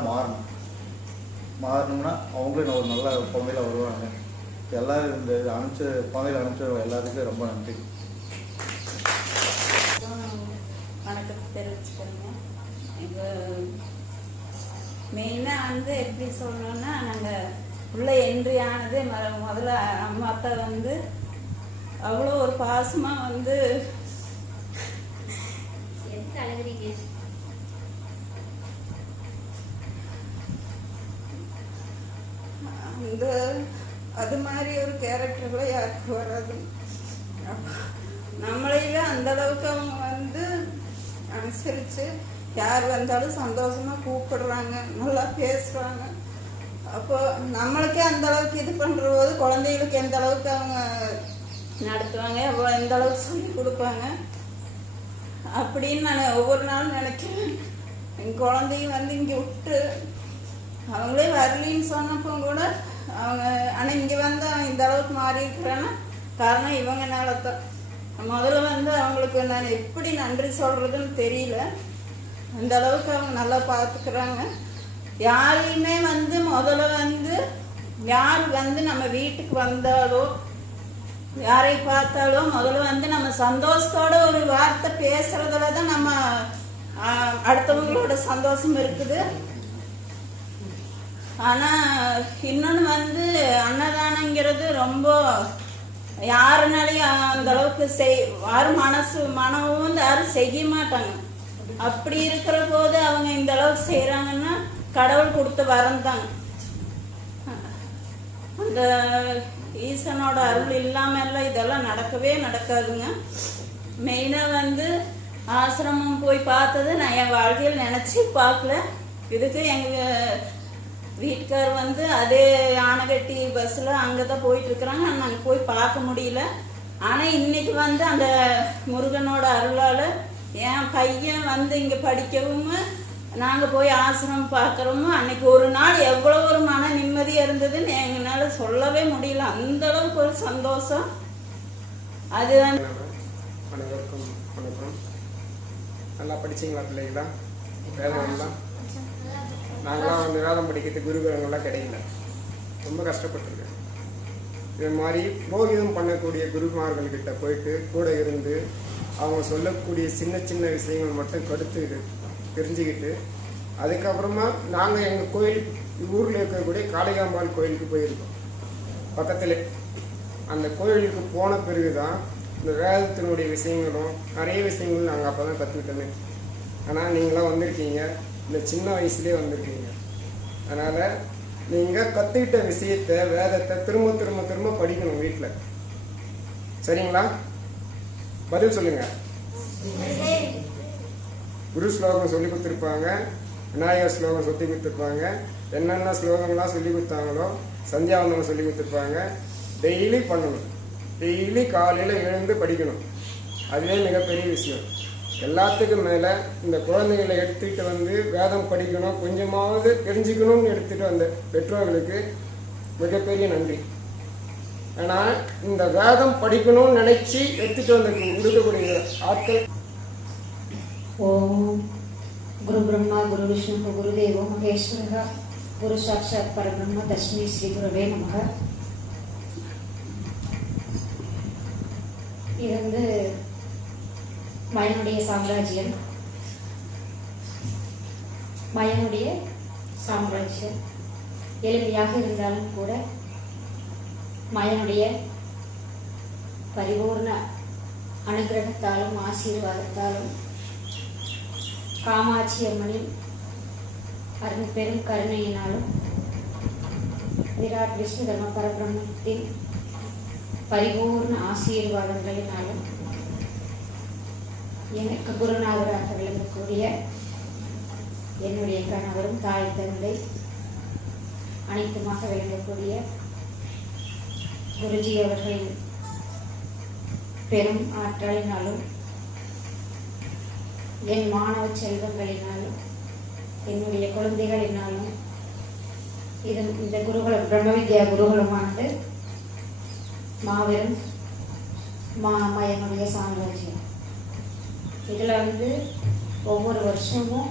மாறணும்னா அவங்களும் ஒரு நல்ல குழந்தையில வருவாங்க. எல்லோரும் இந்த குழந்தைகளை அனுப்பிச்ச எல்லாத்துக்கும் ரொம்ப நன்றி. வணக்கத்தை தெரிவிச்சுக்கிறேங்க. இப்போ மெயினாக வந்து எப்படி சொல்லணும்னா, நாங்கள் உள்ளே என்ட்ரி ஆனது முதல்ல அம்மா அப்பா வந்து அவ்வளோ ஒரு பாசமாக வந்து அந்த அது மாதிரி ஒரு கேரக்டர்களை யாருக்கு வராது. நம்மளையே அந்த அளவுக்கு அவங்க வந்து அனுசரித்து யார் வந்தாலும் சந்தோஷமாக கூப்பிடுறாங்க, நல்லா பேசுகிறாங்க. அப்போ நம்மளுக்கே அந்த அளவுக்கு இது பண்ணுற போது குழந்தைகளுக்கு எந்த அளவுக்கு அவங்க நடத்துவாங்க, எந்த அளவுக்கு சொல்லி கொடுப்பாங்க அப்படின்னு நான் ஒவ்வொரு நாளும் நினைக்கிறேன். என் குழந்தையும் வந்து இங்கே விட்டு அவங்களே வரலின்னு சொன்னப்போ கூட அவங்க ஆனால் இங்கே வந்து இந்த அளவுக்கு மாறி இருக்கிறேன்னா காரணம் இவங்கனால தான். முதல்ல வந்து அவங்களுக்கு நான் எப்படி நன்றி சொல்கிறதுன்னு தெரியல. அந்த அளவுக்கு அவங்க நல்லா பார்த்துக்கிறாங்க. யாரையுமே வந்து முதல்ல வந்து யார் வந்து நம்ம வீட்டுக்கு வந்தாலோ யாரை பார்த்தாலோ முதல்ல வந்து நம்ம சந்தோஷத்தோட ஒரு வார்த்தை பேசுறதுல தான் நம்ம அடுத்தவங்களோட சந்தோஷம் இருக்குது. ஆனால் இன்னொன்று வந்து அன்னதானங்கிறது ரொம்ப யாருனாலையும் அந்த அளவுக்கு யாரும் மனமும் வந்து யாரும் செய்ய மாட்டாங்க. அப்படி இருக்கிற போது அவங்க இந்த அளவுக்கு செய்கிறாங்கன்னா கடவுள் கொடுத்த வரம் தாங்க. அந்த இந்த ஈசனோட அருள் இல்லாமல் இதெல்லாம் நடக்கவே நடக்காதுங்க. மெயினாக வந்து ஆசிரமம் போய் பார்த்தது நான் என் வாழ்க்கையில் நினச்சி பார்க்கல. இதுக்கு எங்கள் வீட்டுக்கார் வந்து அதே ஆனைகட்டி பஸ்ஸில் அங்கே தான் போயிட்டுருக்குறாங்க. நாங்கள் போய் பார்க்க முடியல. ஆனால் இன்னைக்கு வந்து அந்த முருகனோட அருளால் என் பையன் வந்து இங்கே படிக்கவும் நாங்கள் போய் ஆசிரமம் பார்க்குறோமோ அன்னைக்கு ஒரு நாள் எவ்வளோ ஒரு மன நிம்மதியாக இருந்ததுன்னு எங்களால் சொல்லவே முடியல. அந்த அளவுக்கு ஒரு சந்தோஷம். அது அனைவருக்கும் வணக்கம். நல்லா படிச்சிங்களா பிள்ளைங்களா? வேதங்கள்லாம் நாங்களாம் வந்து வேதம் படிக்கிறதுக்கு குருகுலங்கள்லாம் கிடைக்கல, ரொம்ப கஷ்டப்பட்டுருக்கேன். இது மாதிரி போகிதம் பண்ணக்கூடிய குருமார்கள்கிட்ட போயிட்டு கூட இருந்து அவங்க சொல்லக்கூடிய சின்ன சின்ன விஷயங்கள் மட்டும் கருத்து தெரிஞ்சுக்கிட்டு அதுக்கப்புறமா நாங்கள் எங்கள் கோயில் ஊரில் இருக்கக்கூடிய காளிகாம்பாள் கோயிலுக்கு போயிருக்கோம் பக்கத்தில். அந்த கோயிலுக்கு போன பிறகு தான் இந்த வேதத்தினுடைய விஷயங்களும் நிறைய விஷயங்கள் நாங்கள் அப்போ தான் கற்றுக்கிட்டோமே. ஆனால் நீங்களாம் வந்திருக்கீங்க, இந்த சின்ன வயசுலேயே வந்திருக்கீங்க. அதனால் நீங்கள் கற்றுக்கிட்ட விஷயத்தை வேதத்தை திரும்ப திரும்ப திரும்ப படிக்கணும் வீட்டில். சரிங்களா? பதில் சொல்லுங்கள். குரு ஸ்லோகம் சொல்லி கொடுத்துருப்பாங்க, விநாயகர் ஸ்லோகம் சொல்லி கொடுத்துருப்பாங்க, என்னென்ன ஸ்லோகங்கள்லாம் சொல்லி கொடுத்தாங்களோ சந்தியாவந்தனம் சொல்லி கொடுத்துருப்பாங்க. டெய்லி பண்ணணும். டெய்லி காலையில் எழுந்து படிக்கணும். அதுவே மிகப்பெரிய விஷயம். எல்லாத்துக்கும் மேலே இந்த குழந்தைகளை எடுத்துகிட்டு வந்து வேதம் படிக்கணும், கொஞ்சமாவது தெரிஞ்சுக்கணும்னு எடுத்துகிட்டு வந்த பெற்றோர்களுக்கு மிகப்பெரிய நன்றி. ஆனால் இந்த வேதம் படிக்கணும்னு நினச்சி எடுத்துகிட்டு வந்து கொடுக்கக்கூடிய ஆட்கள். ஓம் குரு பிரம்மா குரு விஷ்ணு குருதேவோ மகேஸ்வரக குரு சாட்சாத் பரபிரம்ம தஸ்மை ஸ்ரீ குருவே நமக. இது வந்து மயனுடைய சாம்ராஜ்யம். மயனுடைய சாம்ராஜ்யம் எளிமையாக இருந்தாலும் கூட மயனுடைய பரிபூர்ண அனுகிரகத்தாலும் ஆசீர்வாதத்தாலும் காமாட்சி அம்மனின் பெரும் கருணையினாலும் விராட் விஷ்ணு தர்ம பரபிரம்மத்தின் பரிபூர்ண ஆசீர்வாதங்களினாலும் எனக்கு குருநாதராக விளங்கக்கூடிய என்னுடைய கணவரும் தாய் தந்தை அனைத்துமாக விளங்கக்கூடிய குருஜி அவர்களின் பெரும் ஆற்றலினாலும் என் மாணவ செல்வங்களினாலும் என்னுடைய குழந்தைகளினாலும் இந்த குருகுலம் பிரம்ம வித்யா குருகுலமானது மாபெரும் என்னுடைய சாம்ராஜ்யம். இதில் வந்து ஒவ்வொரு வருஷமும்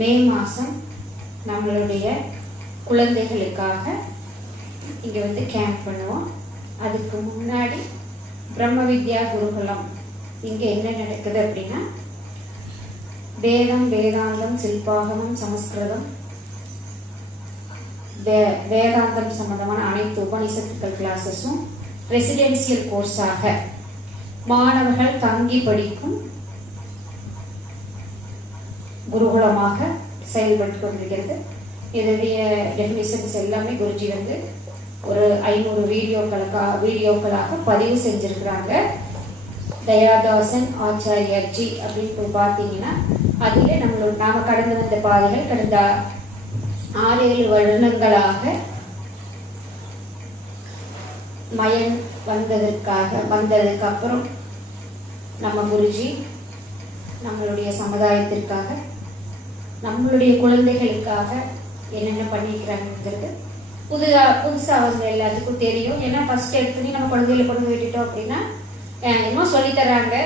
மே மாதம் நம்மளுடைய குழந்தைகளுக்காக இங்கே வந்து கேம்ப் பண்ணுவோம். அதுக்கு முன்னாடி பிரம்ம வித்யா குருகுலம் இங்கே என்ன நடக்குது அப்படின்னா வேதம் வேதாந்தம் சில்பாகமம் சமஸ்கிருதம் வேதாந்தம் சம்பந்தமான அனைத்து உபநிஷத்துக்கள் கிளாஸஸும் ரெசிடென்சியல் கோர்ஸாக மாணவர்கள் தங்கி படிக்கும் குருகுலமாக செயல்பட்டு கொண்டிருக்கிறது. இதனுடைய டெஃபினிஷன்ஸ் எல்லாமே குருஜி வந்து ஒரு 500 வீடியோக்களாக பதிவு செஞ்சிருக்கிறாங்க. தயாதாசன் ஆச்சாரியர்ஜி அப்படின்னு போய் பார்த்தீங்கன்னா அதில் நாம் கடந்து வந்த பாதைகள் கடந்த 6-7 வருடங்களாக மயன் வந்ததுக்கு அப்புறம் நம்ம குருஜி நம்மளுடைய சமுதாயத்திற்காக நம்மளுடைய குழந்தைகளுக்காக என்னென்ன பண்ணிக்கிறாங்கிறது புதுசாக அவங்க எல்லாத்துக்கும் தெரியும். ஏன்னா ஃபர்ஸ்ட் எடுத்துனே நம்ம குழந்தைகளை கொண்டு விட்டுட்டோம் அப்படின்னா என்னமோ சொல்லித்தராங்க.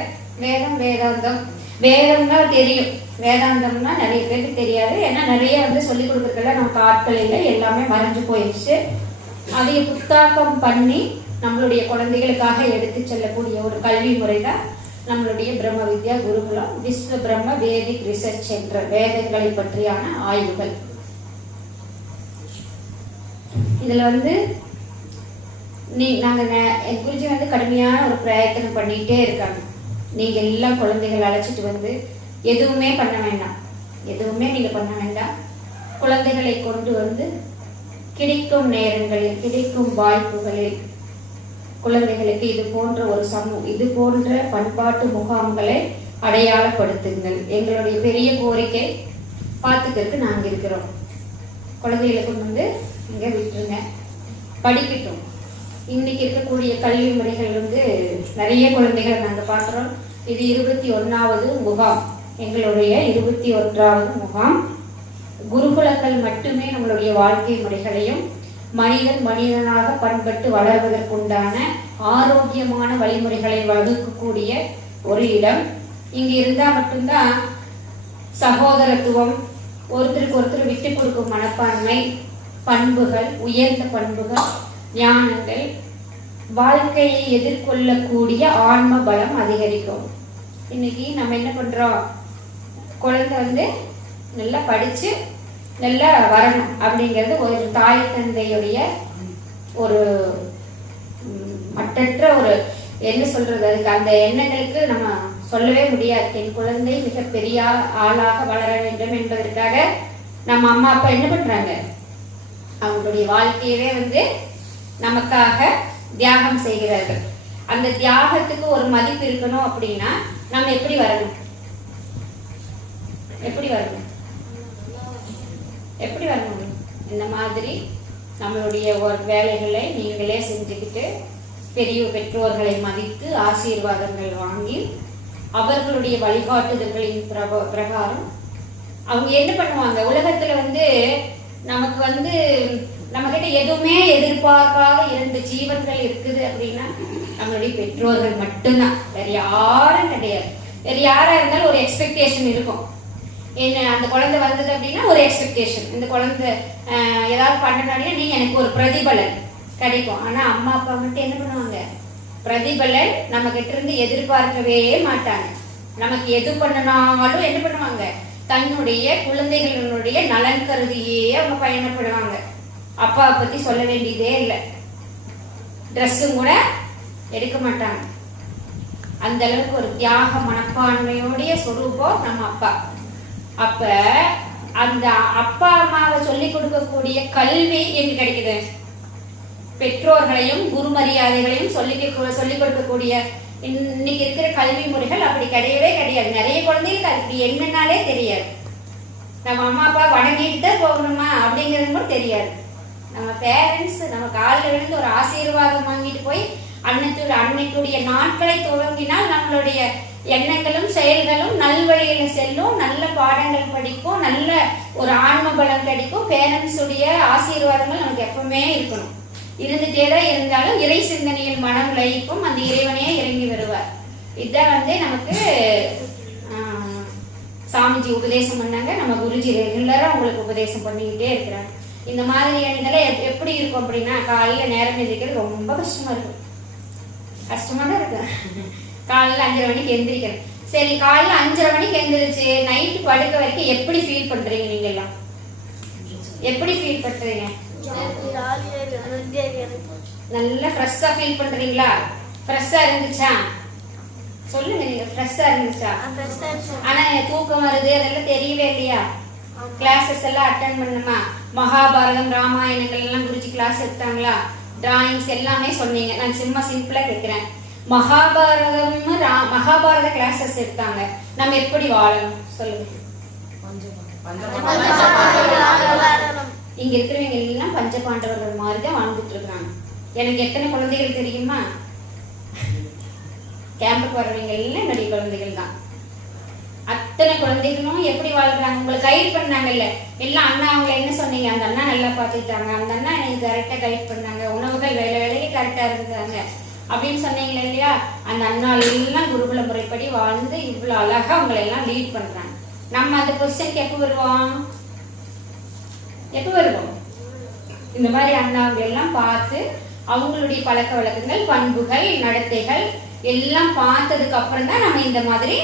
வேதம் தான் தெரியும், வேதாந்தம்னா நிறைய பேருக்கு தெரியாது. ஏன்னா நிறைய வந்து சொல்லிக் கொடுக்குறதுல நமக்கு ஆட்கள் இல்லை, எல்லாமே மறைஞ்சு போயிடுச்சு. அதை புத்தாக்கம் பண்ணி நம்மளுடைய குழந்தைகளுக்காக எடுத்து செல்லக்கூடிய ஒரு கல்வி முறை தான் நம்மளுடைய பிரம்ம வித்யா குருகுலம் விஸ்வ பிரம்ம வேதிக் ரிசர்ச் சென்டர், வேதங்களை பற்றியான ஆய்வுகள். இதில் வந்து நாங்கள் என் குருஜி வந்து கடுமையான ஒரு பிரயத்தனம் பண்ணிகிட்டே இருக்காங்க. நீங்கள் எல்லாம் குழந்தைகள் அழைச்சிட்டு வந்து எதுவுமே பண்ண வேண்டாம், எதுவுமே நீங்கள் பண்ண வேண்டாம். குழந்தைகளை கொண்டு வந்து கிடைக்கும் நேரங்களில் கிடைக்கும் வாய்ப்புகளில் குழந்தைகளுக்கு இது போன்ற பண்பாட்டு முகாம்களை அடையாளப்படுத்துங்கள். எங்களுடைய பெரிய கோரிக்கை பார்த்துக்கிறதுக்கு நாங்கள் இருக்கிறோம். குழந்தைகளுக்கு இங்கே விட்டுருங்க, படிக்கட்டும். இன்னைக்கு இருக்கக்கூடிய கல்வி முறைகள் நிறைய குழந்தைகள் நாங்கள் பார்க்குறோம். இது 21வது முகாம், எங்களுடைய 21வது முகாம். குருகுலங்கள் மட்டுமே நம்மளுடைய வாழ்க்கை முறைகளையும் மனிதனாக பண்பட்டு வளர்வதற்குண்டான ஆரோக்கியமான வழிமுறைகளை வகுக்கக்கூடிய ஒரு இடம். இங்கே இருந்தால் மட்டும்தான் சகோதரத்துவம், ஒருத்தருக்கு ஒருத்தர் விட்டு கொடுக்கும் மனப்பான்மை, பண்புகள், உயர்ந்த பண்புகள், ஞானங்கள், வாழ்க்கையை எதிர்கொள்ளக்கூடிய ஆன்ம பலம் அதிகரிக்கும். இன்னைக்கு நம்ம என்ன பண்றோம், குழந்தை நல்லா படிச்சு நல்லா வரணும் அப்படிங்கிறது ஒரு தாய் தந்தையுடைய ஒரு மற்றற்ற ஒரு என்ன சொல்றது, அதுக்கு அந்த எண்ணங்களுக்கு நம்ம சொல்லவே முடியாது. என் குழந்தை மிகப்பெரிய ஆளாக வளர வேண்டும் என்பதற்காக நம்ம அம்மா அப்பா என்ன பண்றாங்க, அவங்களுடைய வாழ்க்கையவே நமக்காக தியாகம் செய்கிறார்கள். அந்த தியாகத்துக்கு ஒரு மதிப்பு இருக்கணும் அப்படின்னா நம்ம எப்படி வரணும், எப்படி வரணும்? இந்த மாதிரி நம்மளுடைய ஒரு வேலைகளை நீங்களே செஞ்சுக்கிட்டு பெரிய பெற்றோர்களை மதித்து ஆசீர்வாதங்கள் வாங்கி அவர்களுடைய வழிகாட்டுதல்களின் பிரகாரம் அவங்க என்ன பண்ணுவாங்க, உலகத்துல நமக்கு நம்ம கிட்ட எதுவுமே எதிர்பார்க்காத 2 ஜீவன்கள் இருக்குது அப்படின்னா நம்மளுடைய பெற்றோர்கள் மட்டும்தான், வேற யாரும் கிடையாது. வேற யாரா இருந்தாலும் ஒரு எக்ஸ்பெக்டேஷன் இருக்கும். என்ன அந்த குழந்தை வந்தது அப்படின்னா ஒரு எக்ஸ்பெக்டேஷன், இந்த குழந்தை ஏதாவது பண்ணனாலே நீங்க எனக்கு ஒரு பிரதிபலன் கிடைக்கும். ஆனா அம்மா அப்பா மட்டும் என்ன பண்ணுவாங்க, பிரதிபலன் நம்ம கிட்ட இருந்து எதிர்பார்க்கவே மாட்டாங்க. நமக்கு எது பண்ணனாலும் என்ன பண்ணுவாங்க, தன்னுடைய குழந்தைகளுடைய நலன் கருதியே அவங்க பயணப்படுவாங்க. அப்பாவை பத்தி சொல்ல வேண்டியதே இல்லை, ட்ரெஸ்ஸும் கூட எடுக்க மாட்டாங்க. அந்த அளவுக்கு ஒரு தியாக மனப்பான்மையோடைய சொரூபம் நம்ம அப்பா. அப்ப அந்த அப்பா அம்மாவை சொல்லி கொடுக்கக்கூடிய கல்வி எங்க கிடைக்குது, பெற்றோர்களையும் குரு மரியாதைகளையும் சொல்லி கொடுக்கக்கூடிய இன்னைக்கு இருக்கிற கல்வி முறைகள் அப்படி கிடையவே கிடையாது. நிறைய குழந்தைகளுக்கு அது என்னன்னாலே தெரியாது. நம்ம அம்மா அப்பா வணங்கிட்டு தான் போகணுமா அப்படிங்கிறது கூட தெரியாது. நம்ம பேரண்ட்ஸ் நம்ம காலில் விழுந்து ஒரு ஆசீர்வாதம் வாங்கிட்டு போய் அன்னைக்குடைய நாட்களை துவங்கினால் நம்மளுடைய எண்ணங்களும் செயல்களும் நல்வழியில செல்லும், நல்ல பாடங்கள் படிக்கும், நல்ல ஒரு ஆன்ம பலம் கிடைக்கும். பேரண்ட்ஸுடைய ஆசீர்வாதங்கள் நமக்கு எப்பவுமே இருக்கணும், இருந்துட்டே தான் இருந்தாலும் இறை சிந்தனையில் மனம் லயிக்கும், அந்த இறைவனே இறங்கி வருவார். இதுதான் நமக்கு சாமிஜி உபதேசம் பண்ணாங்க. நம்ம குருஜி ரெகுலரா உங்களுக்கு உபதேசம் பண்ணிக்கிட்டே இருக்கிறாங்க. இந்த மாதிரியான இதெல்லாம் எப்படி இருக்கும் அப்படின்னா, காலையில நேரம் எந்திரிக்கிறது ரொம்ப கஷ்டமா இருக்கும். காலையில 5:30 மணிக்கு எந்திரிக்கிறேன். சரி, காலையில 5:30 மணிக்கு எந்திரிச்சு நைட்டு படுக்க வரைக்கும் எப்படி ஃபீல் பண்றீங்க? நீங்க எல்லாம் எப்படி ஃபீல் பண்றீங்க? நல்லா ஃப்ரெஷ்ஷா ஃபீல் பண்றீங்களா? ஃப்ரெஷ்ஷா இருந்துச்சா சொல்லுங்க. நீங்க ஃப்ரெஷ்ஷா இருந்துச்சா? ஆனா தூக்கம் வருது அதெல்லாம் தெரியவே இல்லையா? கிளாஸஸ் எல்லாம் அட்டென்ட் பண்ணுமா? மகாபாரதம் ராமாயணங்கள் எல்லாம் குருஜி கிளாஸ் எடுத்தாங்களா? டிராயிங்ஸ் எல்லாமே சொன்னீங்க. நான் சும்மா சிம்பிளா கேட்கிறேன், மகாபாரத கிளாஸஸ் எடுத்தாங்க, நம்ம எப்படி வாழணும் சொல்லுங்க. இங்க இருக்கிறவங்க எல்லாம் பஞ்ச பாண்டவர்கள் மாதிரிதான் வாழ்ந்துட்டு இருக்காங்க. எனக்கு எத்தனை குழந்தைகள் தெரியுமா? கேம்புக்கு வர்றவங்க எல்லாம் என்னுடைய குழந்தைகள் தான். அத்தனை குழந்தைகளும் எப்படி வாழ்றாங்க, உங்களை கைட் பண்ணாங்கல்ல எல்லாம். அண்ணா அவங்களை என்ன சொன்னீங்க, அந்த அண்ணா நல்லா பார்த்துக்கிட்டாங்க, அந்த அண்ணா எனக்கு கரெக்டா கைட் பண்ணாங்க, உணவுகள் வேலைக்கு கரெக்டா இருந்தாங்க அப்படின்னு சொன்னீங்களே இல்லையா? அந்த அண்ணா எல்லாம் குருகுல முறைப்படி வாழ்ந்து இவ்வளவு அழகா அவங்களை எல்லாம் லீட் பண்றாங்க. நம்ம அந்த பொசிஷனுக்கு எப்போ வருவோம்? இந்த மாதிரி அண்ணாவை எல்லாம் பார்த்து அவங்களுடைய பழக்க வழக்கங்கள், பண்புகள், நடத்தைகள் எல்லாம் பார்த்ததுக்கு அப்புறம் தான் நம்ம இந்த மாதிரி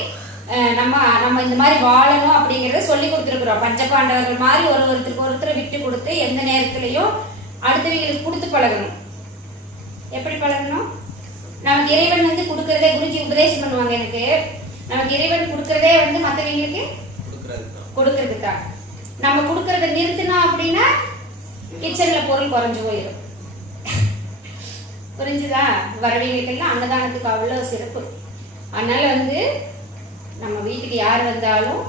நம்ம இந்த மாதிரி வாழணும் அப்படிங்கிறத சொல்லி கொடுத்துருக்குறோம். பஞ்சபாண்டவர்கள் மாதிரி ஒருத்தருக்கு ஒருத்தர் விட்டு கொடுத்து எந்த நேரத்திலையும் அடுத்தவங்களுக்கு கொடுத்து பழகணும். எப்படி பழகணும்? நமக்கு இறைவன் கொடுக்கறதே, குருஜி உபதேசம் பண்ணுவாங்க எனக்கு, நமக்கு இறைவன் கொடுக்கறதே மற்றவங்களுக்கு கொடுக்கறதுக்கா. நம்ம கொடுக்கறத நிறுத்தினோம் அப்படின்னா இட்ஸ் கிச்சனில் பொருள் குறைஞ்சு போயிடும். புரிஞ்சுதா? வரவங்களுக்கெல்லாம் அன்னதானத்துக்கு அவ்வளோ சிறப்பு. அதனால வந்து நம்ம வீட்டுக்கு யார் வந்தாலும்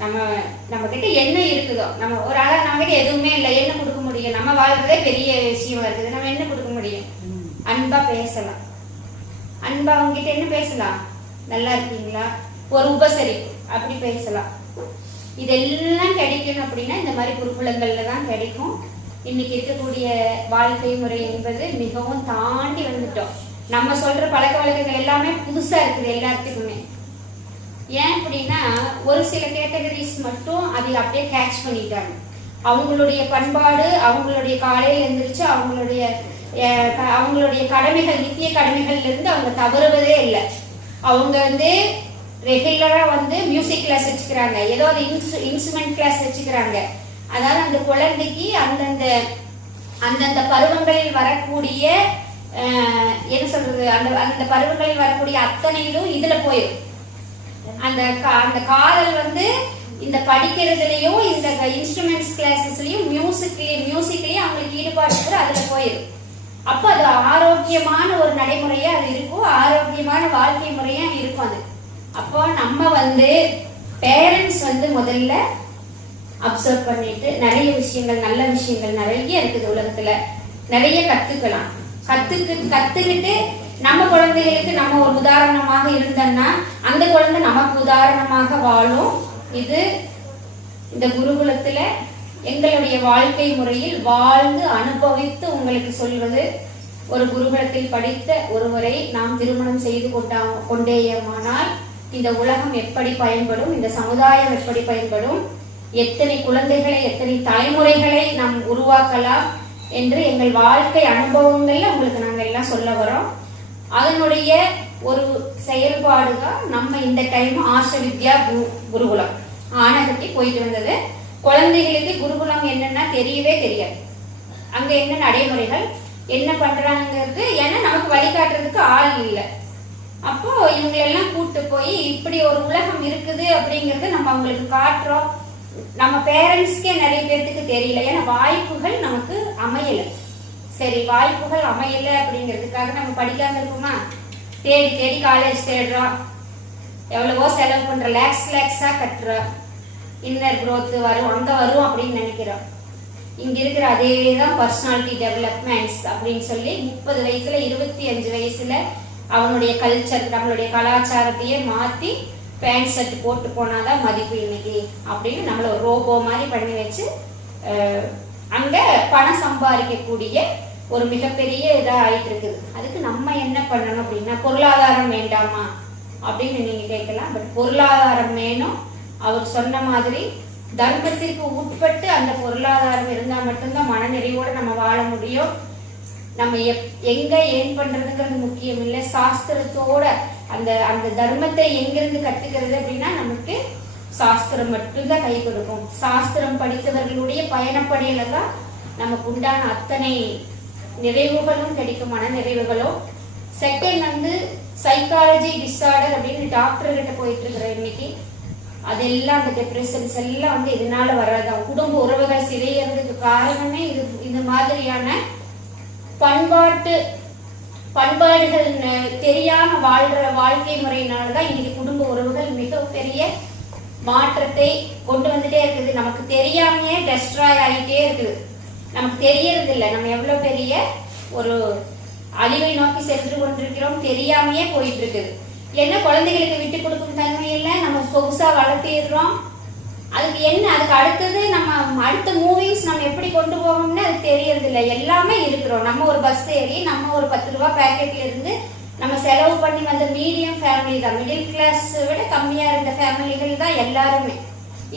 நம்ம கிட்ட என்ன இருக்குதோ, நம்ம ஒரு ஆளா நம்ம கிட்ட எதுவுமே இல்லை, என்ன கொடுக்க முடியும்? நம்ம வாழ்றதே பெரிய விஷயமா இருக்குது, நம்ம என்ன கொடுக்க முடியும்? அன்பா பேசலாம். அன்பா அவங்க கிட்ட என்ன பேசலாம்? நல்லா இருக்கீங்களா, ஒரு உபசரிப்பு அப்படி பேசலாம். இதெல்லாம் கிடைக்கணும் அப்படின்னா இந்த மாதிரி குருகுலங்கள்ல தான் கிடைக்கும். இன்னைக்கு இருக்கக்கூடிய வாழ்க்கை முறை என்பது மிகவும் தாண்டி வந்துட்டோம். நம்ம சொல்ற பழக்க வழக்கங்கள் எல்லாமே புதுசா இருக்குது எல்லாத்துக்குமே. ஏன் அப்படின்னா ஒரு சில கேட்டகரிஸ் மட்டும் அதில் அப்படியே கேட்ச் பண்ணிட்டாங்க. அவங்களுடைய பண்பாடு, அவங்களுடைய காலையில் எழுந்திரிச்சு அவங்களுடைய கடமைகள், நித்திய கடமைகள்ல இருந்து அவங்க தவறுவதே இல்லை. அவங்க வந்து ரெகுலரா வந்து மியூசிக் கிளாஸ் வச்சுக்கிறாங்க, ஏதோ ஒரு இன்ஸ்ட்ருமெண்ட் கிளாஸ் வச்சுக்கிறாங்க. அதாவது அந்த குழந்தைக்கு அந்தந்த பருவங்களில் வரக்கூடிய என்ன சொல்றது, அந்த பருவங்களில் வரக்கூடிய அத்தனையிலும் இதுல போயிடும். அந்த காதல் வந்து இந்த படிக்கிறதுலயும் இந்த இன்ஸ்ட்ருமெண்ட்ஸ் கிளாஸஸ்லயும் மியூசிக்லயும் அவங்களுக்கு ஈடுபாடு கூட அதுல போயிடும். அப்போ அது ஆரோக்கியமான ஒரு நடைமுறையா அது இருக்கும், ஆரோக்கியமான வாழ்க்கை முறையா இருக்கும் அது. அப்போ நம்ம வந்து பேரண்ட்ஸ் வந்து முதல்ல அப்சர்வ் பண்ணிட்டு நிறைய விஷயங்கள், நல்ல விஷயங்கள் நிறைய இருக்குது உலகத்துல, நிறைய கத்துக்கலாம். கத்துக்கிட்டு நம்ம குழந்தைகளுக்கு நம்ம ஒரு உதாரணமாக இருந்தோம்னா அந்த குழந்தை நமக்கு உதாரணமாக வாழும். இது இந்த குருகுலத்துல எங்களுடைய வாழ்க்கை முறையில் வாழ்ந்து அனுபவித்து உங்களுக்கு சொல்வது. ஒரு குருகுலத்தில் படித்த ஒருவரை நாம் திருமணம் செய்து கொண்டேயமானால் இந்த உலகம் எப்படி பயன்படும், இந்த சமுதாயம் எப்படி பயன்படும், எத்தனை குழந்தைகளை, எத்தனை தலைமுறைகளை நாம் உருவாக்கலாம் என்று எங்கள் வாழ்க்கை அனுபவங்கள்ல உங்களுக்கு நாங்கள் எல்லாம் சொல்ல வரோம். அதனுடைய ஒரு செயல்பாடு தான் நம்ம இந்த டைம் ஆர்ஷ வித்யா குருகுலம் ஆனகட்டி போயிட்டு வந்தது. குழந்தைகளுக்கு குருகுலம் என்னன்னா தெரியவே தெரியாது. அங்க என்ன நடைமுறைகள் என்ன பண்றாங்கிறது, ஏன்னா நமக்கு வழிகாட்டுறதுக்கு ஆள் இல்லை. அப்போ இவங்களெல்லாம் கூட்டு போய் இப்படி ஒரு உலகம் இருக்குது அப்படிங்கறத நம்ம அவங்களுக்கு காட்டுறோம். நம்ம பேரண்ட்ஸ்க்கே நிறைய பேர்த்துக்கு தெரியல, ஏன்னா வாய்ப்புகள் நமக்கு அமையல. சரி, வாய்ப்புகள் அமையல அப்படிங்கிறதுக்காக நம்ம படிக்காம இருக்குமா? தேடி தேடி காலேஜ் தேடுறோம், எவ்வளவோ செலவு பண்ற, லேக்ஸா கட்டுறோம், இன்னர் growth வரும், அங்க வரும் அப்படின்னு நினைக்கிறோம். இங்க இருக்கிற அதேதான் பர்சனாலிட்டி டெவலப்மெண்ட்ஸ் அப்படின்னு சொல்லி 30 வயசுல 25 வயசுல அவனுடைய கல்ச்சர், நம்மளுடைய கலாச்சாரத்தையே மாத்தி பேண்ட் ஷர்ட் போட்டு போனாதான் மதிப்பு இன்னைக்கு அப்படின்னு நம்மள ஒரு ரோபோ மாதிரி பண்ணி வச்சு அங்க பணம் சம்பாதிக்கக்கூடிய ஒரு மிகப்பெரிய இதா ஆயிட்டு இருக்குது. அதுக்கு நம்ம என்ன பண்ணணும் அப்படின்னா, பொருளாதாரம் வேண்டாமா அப்படின்னு நீங்க கேட்கலாம். பட் பொருளாதாரம் வேணும். அவர் சொன்ன மாதிரி தர்மத்திற்கு உட்பட்டு அந்த பொருளாதாரம் இருந்தால் மட்டும்தான் மனநிறைவோட நம்ம வாழ முடியும். நம்ம எங்க ஏன் பண்றதுங்கிறது முக்கியம் இல்லை, சாஸ்திரத்தோட அந்த தர்மத்தை எங்கிருந்து கத்துக்கிறது அப்படின்னா நமக்கு சாஸ்திரம் மட்டும்தான் கை கொடுக்கும். சாஸ்திரம் படித்தவர்களுடைய பயணப்படியில தான் நமக்கு உண்டான அத்தனை நிறைவுகளும் கிடைக்கும், மன நிறைவுகளும். செகண்ட் வந்து சைக்காலஜி டிஸார்டர் அப்படின்னு டாக்டர் கிட்ட போயிட்டு இருக்கிற இன்னைக்கு அதெல்லாம் அந்த டிப்ரெஷன்ஸ் எல்லாம் வந்து இதனால வர்றதுதான். குடும்ப உறவுகள் சிதையறதுக்கு காரணமே இந்த மாதிரியான பண்பாடுகள் தெரியாம வாழ்ற வாழ்க்கை முறையினால்தான் இன்னைக்கு குடும்ப உறவுகள் மிகப்பெரிய மாற்றத்தை கொண்டு வந்துட்டே இருக்குது. நமக்கு தெரியாமையே டெஸ்ட்ராய் ஆகிட்டே இருக்குது, நமக்கு தெரியறது இல்லை நம்ம எவ்வளவு பெரிய ஒரு அழிவை நோக்கி சென்று கொண்டிருக்கிறோம், தெரியாமையே போயிட்டு இருக்குது. என்ன குழந்தைகளுக்கு விட்டு கொடுக்கும் தன்மையில நம்ம சொகுசா வளர்த்திடுறோம். அதுக்கு என்ன, அதுக்கு அடுத்தது நம்ம அடுத்த மூவிங்ஸ் நம்ம எப்படி கொண்டு போகணும்னு அது தெரியறது இல்லை. எல்லாமே இருக்கிறோம். நம்ம ஒரு பஸ் ஏறி நம்ம ஒரு 10 ரூபாய் பேக்கெட்ல இருந்து நம்ம செலவு பண்ணி வந்த மீடியம் ஃபேமிலி தான், மிடில் கிளாஸ் விட கம்மியா இருந்த ஃபேமிலிகள் தான் எல்லாருமே.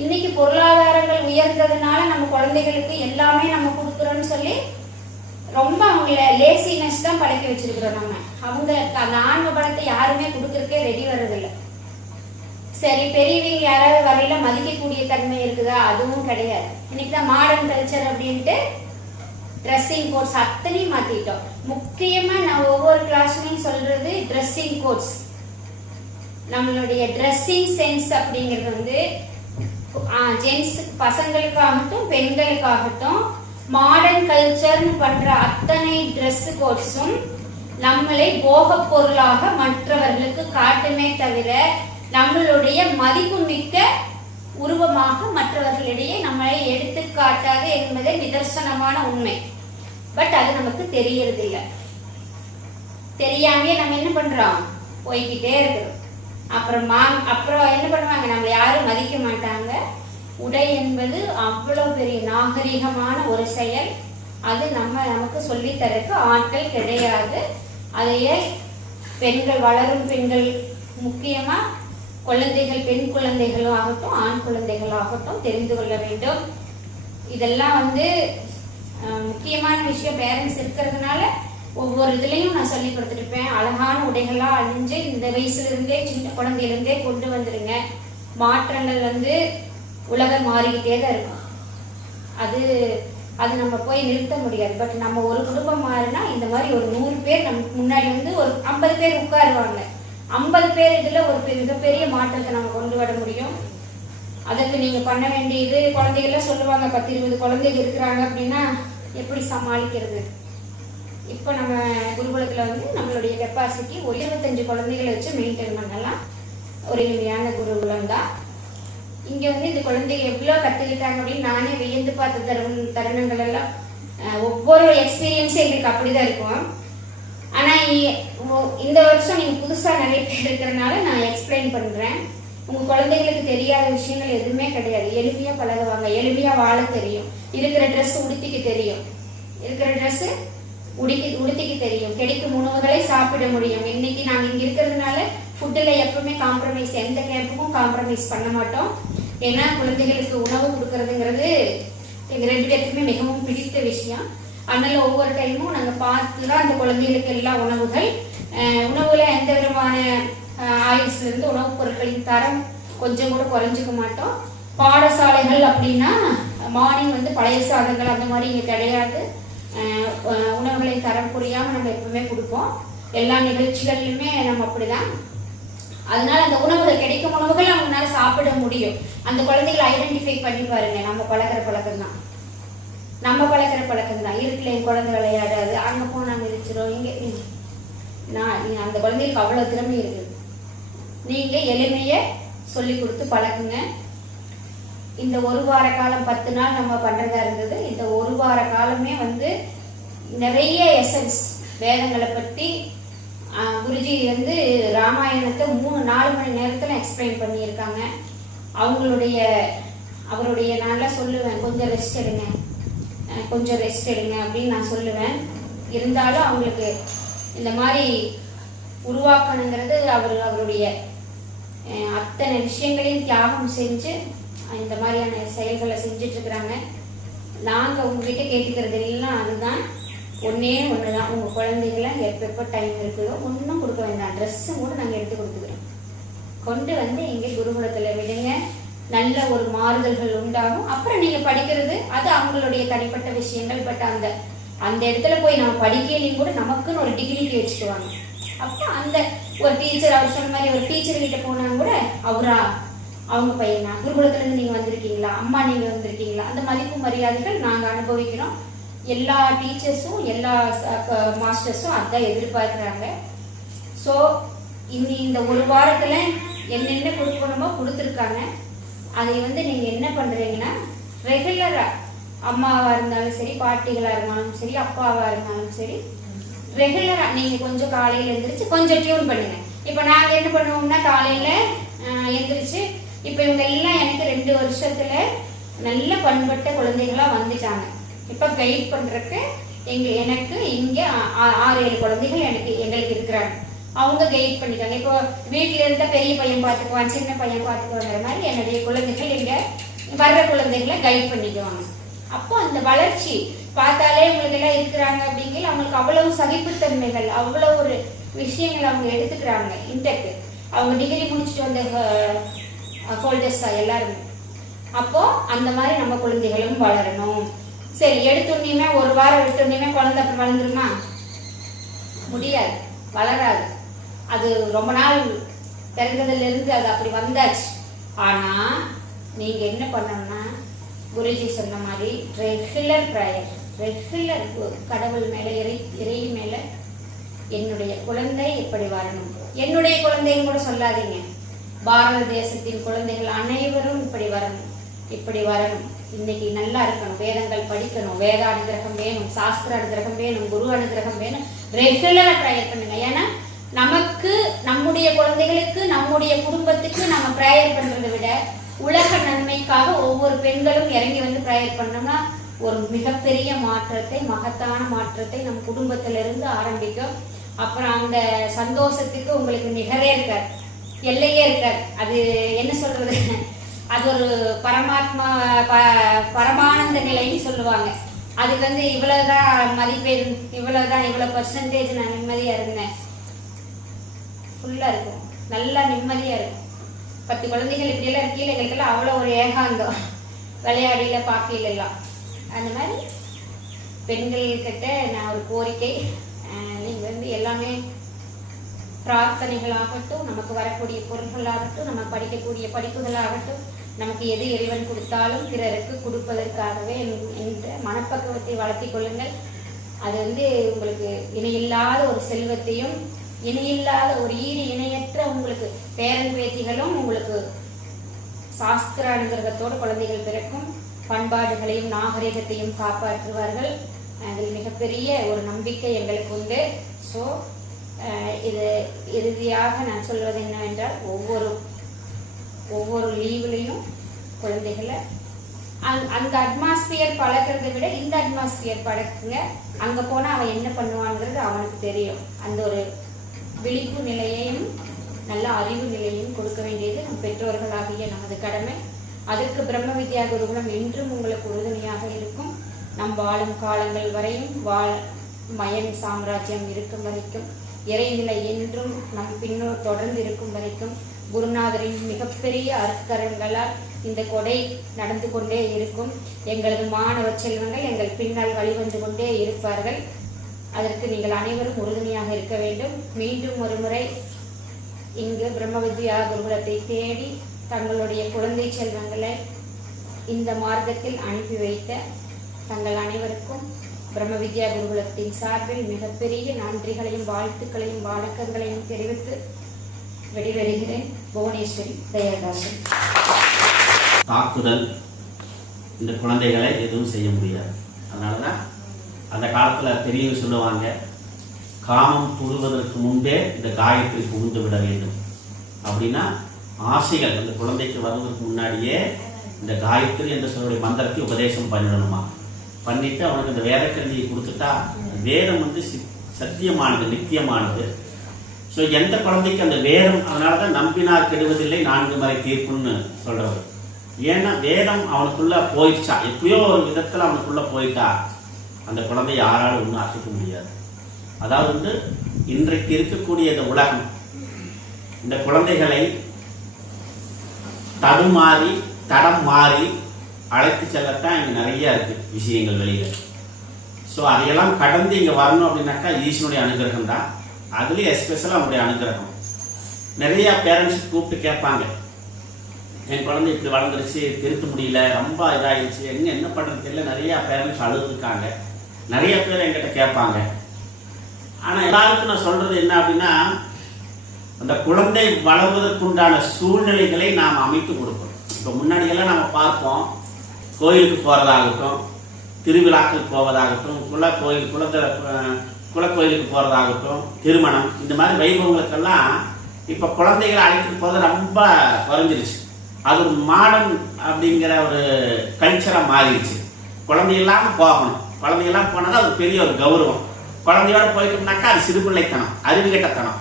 இன்னைக்கு பொருளாதாரங்கள் உயர்ந்ததுனால நம்ம குழந்தைகளுக்கு எல்லாமே நம்ம கொடுக்குறோம்னு சொல்லி ரொம்ப அவங்கள லேசினஸ் தான் பழக்கி வச்சிருக்கிறோம். நம்ம அவங்க அந்த ஆன்ம பலத்தை யாருமே கொடுக்கறதுக்கே ரெடி வர்றதில்லை. சரி, பெரியவங்க யாராவது வரையில மதிக்கக்கூடிய தன்மை இருக்குதா? அதுவும் கிடையாது. இன்னைக்கு தான் மாடர்ன் கல்ச்சர் அப்படின்ட்டு ட்ரெஸ்ஸிங் கோட்ஸ் அத்தனையும் மாத்திட்டோம். முக்கியமா நான் ஒவ்வொரு கிளாஸ்லயும் சொல்றது ட்ரெஸ்ஸிங் கோட்ஸ். நம்மளுடைய ட்ரெஸ்ஸிங் சென்ஸ் அப்படிங்கிறது வந்து ஜென்ஸ் பசங்களுக்காகட்டும் பெண்களுக்காகட்டும் மாடர்ன் கல்ச்சர்னு பண்ற அத்தனை ட்ரெஸ் கோட்ஸும் நம்மளை போகப் பொருளாக மற்றவர்களுக்கு காட்டுமே தவிர நம்மளுடைய மதிப்புமிக்க உருவமாக மற்றவர்களிடையே நம்மளை எடுத்து காட்டாது என்பதே நிதர்சனமான உண்மை. பட் அது நமக்கு தெரியறது இல்லை. தெரியாமே நம்ம என்ன பண்றோம், போய்கிட்டே இருக்கிறோம். அப்புறம் என்ன பண்ணுவாங்க, நம்மளை யாரும் மதிக்க மாட்டாங்க. உடை என்பது அவ்வளவு பெரிய நாகரிகமான ஒரு செயல். அது நமக்கு சொல்லித்தரக்கு ஆட்கள் கிடையாது. அதையே பெண்கள், வளரும் பெண்கள், முக்கியமா குழந்தைகள், பெண் குழந்தைகளும் ஆகட்டும் ஆண் குழந்தைகள் ஆகட்டும் தெரிந்து கொள்ள வேண்டும். இதெல்லாம் முக்கியமான விஷயம். பேரண்ட்ஸ் இருக்கிறதுனால ஒவ்வொரு இதுலையும் நான் சொல்லி கொடுத்துருப்பேன். அழகான உடைகள்லாம் அணிஞ்சு இந்த வயசுல இருந்தே, சின்ன குழந்தையிலிருந்தே கொண்டு வந்துடுங்க. மாற்றங்கள் உலகம் மாறிக்கிட்டே தான் இருக்கும். அது நம்ம போய் நிறுத்த முடியாது. பட் நம்ம ஒரு குடும்பம் மாறினா இந்த மாதிரி ஒரு 100 பேர் நமக்கு முன்னாடி ஒரு 50 பேர் உட்காருவாங்க. 50 பேர் இதுல ஒரு மிகப்பெரிய மாற்றத்தை நம்ம கொண்டு வர முடியும். அதுக்கு நீங்க பண்ண வேண்டியது, குழந்தைகள்லாம் சொல்லுவாங்க 10-20 குழந்தைங்க இருக்கிறாங்க அப்படின்னா எப்படி சமாளிக்கிறது. இப்போ நம்ம குருகுலத்துல நம்மளுடைய கெப்பாசிட்டி ஒரு 25 குழந்தைகளை வச்சு மெயின்டைன் பண்ணலாம். ஒரு எளிமையான குருகுலம் தான். இங்க இந்த குழந்தைங்க எவ்வளவு கத்துக்கிட்டாங்க அப்படின்னு நானே வியந்து பார்த்த தருணங்கள் எல்லாம், ஒவ்வொரு எக்ஸ்பீரியன்ஸும் எங்களுக்கு அப்படிதான் இருக்கும். ஆனா இந்த வருஷம் நீங்க புதுசா நிறைய பேர் இருக்கிறதுனால நான் எக்ஸ்பிளைன் பண்றேன். உங்க குழந்தைகளுக்கு தெரியாத விஷயங்கள் எதுவுமே கிடையாது. எளிமையா பழகுவாங்க, எளிமையா வாழ தெரியும், இருக்கிற ட்ரெஸ் உடுத்திக்க தெரியும், உடுத்திக்கு தெரியும், கிடைக்கும் உணவுகளை சாப்பிட முடியும். இன்னைக்கு நாங்க இங்க இருக்கிறதுனால ஃபுட்டுல எப்பவுமே காம்ப்ரமைஸ், எந்த கேம்புக்கும் காம்ப்ரமைஸ் பண்ண மாட்டோம். ஏன்னா குழந்தைகளுக்கு உணவு கொடுக்கறதுங்கிறது எங்க 2 பேருக்குமே மிகவும் பிடித்த விஷயம். அதனால ஒவ்வொரு டைமும் நாங்க பார்த்துதான் அந்த குழந்தைகளுக்கு எல்லா உணவுல எந்த விதமான ஆயில்ஸ்ல இருந்து உணவுப் பொருட்களின் தரம் கொஞ்சம் கூட குறைஞ்சிக்க மாட்டோம். பாடசாலைகள் அப்படின்னா மார்னிங் பழைய சாதங்கள் அந்த மாதிரி இங்க கிடையாது. உணவுகளை தரம் புரியாம நம்ம எப்பவுமே கொடுப்போம். எல்லா நிகழ்ச்சிகள்லையுமே நம்ம அப்படிதான். அதனால அந்த உணவுகள், கிடைக்கும் உணவுகள் அவங்களால சாப்பிட முடியும். அந்த குழந்தைகளை ஐடென்டிஃபை பண்ணி பாருங்க. நம்ம பழக்கிற பழக்கம் தான். இருக்குல்ல என் குழந்தை விளையாடாது, அங்க போனா மிதிச்சிடும், இங்க அந்த குழந்தைகளுக்கு அவ்வளவு திறமை இருக்குது. நீங்க எளிமைய சொல்லி கொடுத்து பழக்குங்க. இந்த 1 வார காலம் 10 நாள் நம்ம பண்றதா இருந்தது. இந்த 1 வார காலமே நிறைய எசன்ஸ் வேதங்களை பத்தி குருஜி ராமாயணத்தை 3-4 மணி நேரத்துல எக்ஸ்பிளைன் பண்ணியிருக்காங்க. அவருடைய நான்லாம் சொல்லுவேன், கொஞ்சம் ரெஸ்ட் எடுங்க அப்படின்னு நான் சொல்லுவேன். இருந்தாலும் அவங்களுக்கு இந்த மாதிரி உருவாக்கணுங்கிறது அவருடைய அத்தனை விஷயங்களையும் தியாகம் செஞ்சு இந்த மாதிரியான செயல்களை செஞ்சுட்டு இருக்கிறாங்க. நாங்க உங்ககிட்ட கேட்டுக்கிறது எல்லாம் அதுதான், ஒண்ணுதான். உங்க குழந்தைகளை எப்ப டைம் இருக்குதோ ஒன்றும் கொடுக்க வேண்டாம், ட்ரெஸ்ஸும் கூட நாங்க எடுத்து கொடுத்துக்கிறோம். கொண்டு இங்கே குருகுலத்துல விடுங்க. நல்ல ஒரு மாறுதல்கள் உண்டாகும். அப்புறம் நீங்க படிக்கிறது அது அவங்களுடைய தனிப்பட்ட விஷயங்கள். பட் அந்த இடத்துல போய் நம்ம படிக்கலையும் கூட நமக்குன்னு ஒரு டிகிரி வச்சுக்குவாங்க. அப்போ அந்த ஒரு டீச்சர், அவர் சொன்ன மாதிரி ஒரு டீச்சர் கிட்ட போனா கூட அவங்க பையனா, குருகுலத்துல இருந்து நீங்க வந்திருக்கீங்களா, அம்மா நீங்க வந்திருக்கீங்களா, அந்த மதிப்பு மரியாதைகள் நாங்க அனுபவிக்கிறோம். எல்லா டீச்சர்ஸும் எல்லா மாஸ்டர்ஸும் அதான் எதிர்பார்க்குறாங்க. ஸோ இந்த 1 வாரத்துல என்னென்ன கொடுக்கணுமோ கொடுத்துருக்காங்க. அதை நீங்க என்ன பண்றீங்கன்னா ரெகுலரா, அம்மாவா இருந்தாலும் சரி, பாட்டிகளா இருந்தாலும் சரி, அப்பாவா இருந்தாலும் சரி, ரெகுலரா நீங்க கொஞ்சம் காலையில எந்திரிச்சு கொஞ்சம் டியூன் பண்ணுங்க. இப்ப நாங்க என்ன பண்ணுவோம்னா காலையில எந்திரிச்சு, இப்ப இவங்க எல்லாம் எனக்கு 2 வருஷத்துல நல்ல பண்பட்ட குழந்தைகளா வந்துட்டாங்க. இப்ப கைட் பண்றதுக்கு எனக்கு இங்க 6-7 குழந்தைகள் எங்களுக்கு இருக்கிறாங்க. அவங்க கைட் பண்ணிட்டாங்க. இப்போ வீட்டுல இருந்தா பெரிய பையன் பார்த்துக்குவான், சின்ன பையன் பார்த்துக்குவாங்கிற மாதிரி என்னுடைய குழந்தைகள் எங்க வர்ற குழந்தைகளை கைட் பண்ணிக்குவாங்க. அப்போ அந்த வளர்ச்சி பார்த்தாலே உங்களுக்கு எல்லாம் இருக்கிறாங்க அப்படிங்கிற அவங்களுக்கு அவ்வளவு சகிப்புத்தன்மைகள், அவ்வளவு ஒரு விஷயங்கள் அவங்க எடுத்துக்கிறாங்க. இன்டெக் அவங்க டிகிரி முடிச்சுட்டு வந்த ஹோல்டர்ஸ் எல்லாருமே. அப்போ அந்த மாதிரி நம்ம குழந்தைகளும் வளரணும். சரி, எடுத்துடனே 1 வாரம் விட்டுடனே குழந்தை அப்புறம் வளர்ந்துருமா? முடியாது, வளராது. அது ரொம்ப நாள் பிறந்ததுல இருந்து அது அப்படி வந்தாச்சு. ஆனா நீங்க என்ன பண்ணணும்னா குருஜி சொன்ன மாதிரி ரெகுலர் ப்ரேயர், ரெகுலர் கடவுள் மேலே இறை மேலே என்னுடைய குழந்தை இப்படி வரணும். என்னுடைய குழந்தைன்னு கூட சொல்லாதீங்க, பாரத தேசத்தின் குழந்தைகள் அனைவரும் இப்படி வரணும். இன்னைக்கு நல்லா இருக்கணும், வேதங்கள் படிக்கணும், வேத அனுகிரகம் வேணும், சாஸ்திர அனுகிரகம் வேணும், குரு அனுகிரகம் வேணும். ரெகுலரா ப்ரேயர் பண்ணுங்க. ஏன்னா நமக்கு, நம்முடைய குழந்தைகளுக்கு, நம்முடைய குடும்பத்துக்கு நம்ம ப்ரேயர் பண்றதை விட உலக நன்மைக்காக ஒவ்வொரு பெண்களும் இறங்கி வந்து ப்ரேயர் பண்ணோம்னா ஒரு மிகப்பெரிய மாற்றத்தை, மகத்தான மாற்றத்தை நம் குடும்பத்திலிருந்து ஆரம்பிக்கும். அப்புறம் அந்த சந்தோஷத்துக்கு உங்களுக்கு நிகரே இருக்காது, எல்லையே இருக்காது. அது என்ன சொல்றது, அது ஒரு பரமானந்த நிலைன்னு சொல்லுவாங்க. அது வந்து இவ்வளவுதான் மதிப்பெண், இவ்வளவு பர்சன்டேஜ் நான் நிம்மதியா இருந்தேன், ஃபுல்லா இருக்கும், நல்லா நிம்மதியா இருக்கும். 10 குழந்தைகள் இப்படியெல்லாம் இருக்கீங்க, எங்களுக்கெல்லாம் அவ்வளோ ஒரு ஏகாந்தம், விளையாடியில பார்க்கலாம். அந்த மாதிரி பெண்கள்கிட்ட நான் ஒரு கோரிக்கை, நீங்கள் வந்து எல்லாமே பிரார்த்தனைகளாகட்டும், நமக்கு வரக்கூடிய பொருள்களாகட்டும், நம்ம படிக்கக்கூடிய படிப்புகளாகட்டும், நமக்கு எது இறைவன் கொடுத்தாலும் பிறருக்கு கொடுப்பதற்காகவே என்ற மனப்பக்குவத்தை வளர்த்தி கொள்ளுங்கள். அது வந்து உங்களுக்கு இணையில்லாத ஒரு செல்வத்தையும், இணையில்லாத ஒரு இணையற்ற உங்களுக்கு பேரன் பேத்திகளும் உங்களுக்கு சாஸ்திர அனுகிரகத்தோடு குழந்தைகள் பிறக்கும், பண்பாடுகளையும் நாகரிகத்தையும் காப்பாற்றுவார்கள். அதில் மிகப்பெரிய ஒரு நம்பிக்கை எங்களுக்கு உண்டு. ஸோ இது இறுதியாக நான் சொல்வது என்னவென்றால், ஒவ்வொரு லீவ்லையும் குழந்தைகளை அந்த அட்மாஸ்பியர் பழக்கிறதை விட இந்த அட்மாஸ்பியர் பழக்குங்க. அங்கே போனால் அவன் என்ன பண்ணுவாங்கிறது அவனுக்கு தெரியும். அந்த ஒரு விழிப்பு நிலையையும் நல்ல அறிவு நிலையையும் கொடுக்க வேண்டியது நம் பெற்றோர்களாகிய நமது கடமை. அதற்கு பிரம்ம வித்யா குருகுலம் என்றும் உங்களுக்கு உறுதுணையாக இருக்கும். நம் வாழும் காலங்கள் வரையும் மயன் சாம்ராஜ்யம் இருக்கும் வரைக்கும், இறைநிலை என்றும் நம் பின்னோர் தொடர்ந்து இருக்கும் வரைக்கும், குருநாதரின் மிகப்பெரிய அற்கரங்களால் இந்த கொடை நடந்து கொண்டே இருக்கும். எங்களது மாணவ செல்வங்கள் எங்கள் பின்னால் வழிவந்து கொண்டே இருப்பார்கள். அதற்கு நீங்கள் அனைவரும் உறுதுணையாக இருக்க வேண்டும். மீண்டும் ஒரு முறை இங்கு பிரம்ம வித்யா குருகுலத்தை தேடி தங்களுடைய குழந்தை செல்வங்களை இந்த மார்க்கத்தில் அனுப்பி வைத்த தங்கள் அனைவருக்கும் பிரம்ம வித்யா குருகுலத்தின் சார்பில் மிகப்பெரிய நன்றிகளையும் வாழ்த்துக்களையும் வணக்கங்களையும் தெரிவித்து வெளிவருகிறேன். புவனேஸ்வரி தயாதாசன். தாக்குதல் இந்த குழந்தைகளை எதுவும் செய்ய முடியாது. அதனால தான் அந்த காலத்தில் பெரியவங்க சொல்லுவாங்க, காமம் புகுவதற்கு முன்பே இந்த காயத்ரி புகுந்து விட வேண்டும். அப்படின்னா ஆசைகள் அந்த குழந்தைக்கு வருவதற்கு முன்னாடியே இந்த காயத்ரி என்ற சொல்லுடைய மந்திரத்தை உபதேசம் பண்ணிடணுமா. பண்ணிட்டு அவனுக்கு இந்த வேதக்கல்வியை கொடுத்துட்டா, வேதம் வந்து சத்தியமானது, நித்தியமானது. ஸோ எந்த குழந்தைக்கு அந்த வேதம், அதனால தான் நம்பினார் கெடுவதில்லை 4 முறை தீர்ப்புன்னு சொல்றவர். ஏன்னா வேதம் அவனுக்குள்ள போயிடுச்சா, எப்பயோ ஒரு விதத்தில் அவனுக்குள்ள போயிட்டா அந்த குழந்தை யாராலும் ஒன்றும் அசைக்க முடியாது. அதாவது வந்து இன்றைக்கு இருக்கக்கூடிய இந்த உலகம் இந்த குழந்தைகளை தடம் மாறி அழைத்து செல்லத்தான் இங்கே நிறைய இருக்கு விஷயங்கள் வெளியில. ஸோ அதையெல்லாம் கடந்து இங்கே வரணும் அப்படின்னாக்கா ஈஸ்வனுடைய அனுகிரகம் தான். அதுலேயும் எஸ்பெஷலாக அவனுடைய அனுகிரகம். நிறைய பேரண்ட்ஸ் கூப்பிட்டு கேட்பாங்க, என் குழந்தை இப்படி வளர்ந்துருச்சு, திருத்த முடியல, ரொம்ப இதாகிடுச்சு, என்ன பண்ணுறது தெரியல. நிறைய பேரண்ட்ஸ் அழுதுருக்காங்க. நிறைய பேர் என்கிட்ட கேட்பாங்க. ஆனால் எல்லாருக்கும் நான் சொல்றது என்ன அப்படின்னா, அந்த குழந்தை வளர்வதற்குண்டான சூழ்நிலைகளை நாம் அமைத்து கொடுக்கணும். இப்போ முன்னாடியெல்லாம் நம்ம பார்ப்போம், கோயிலுக்கு போகிறதாகட்டும், திருவிழாக்கள் போவதாகட்டும், குலக்கோயிலுக்கு போகிறதாகட்டும், திருமணம், இந்த மாதிரி வைபவங்களுக்கெல்லாம் இப்போ குழந்தைகளை அழைத்துட்டு போகிறது ரொம்ப குறைஞ்சிருச்சு. அது ஒரு மாடர்ன் அப்படிங்கிற ஒரு கல்ச்சராக மாறிடுச்சு. குழந்தையெல்லாம் போகணும், குழந்தையெல்லாம் போனால் அது பெரிய ஒரு கௌரவம். குழந்தையோட போயிட்டோம்னாக்கா அது சிறுபிள்ளைத்தனம், அறிவுகட்டத்தனம்.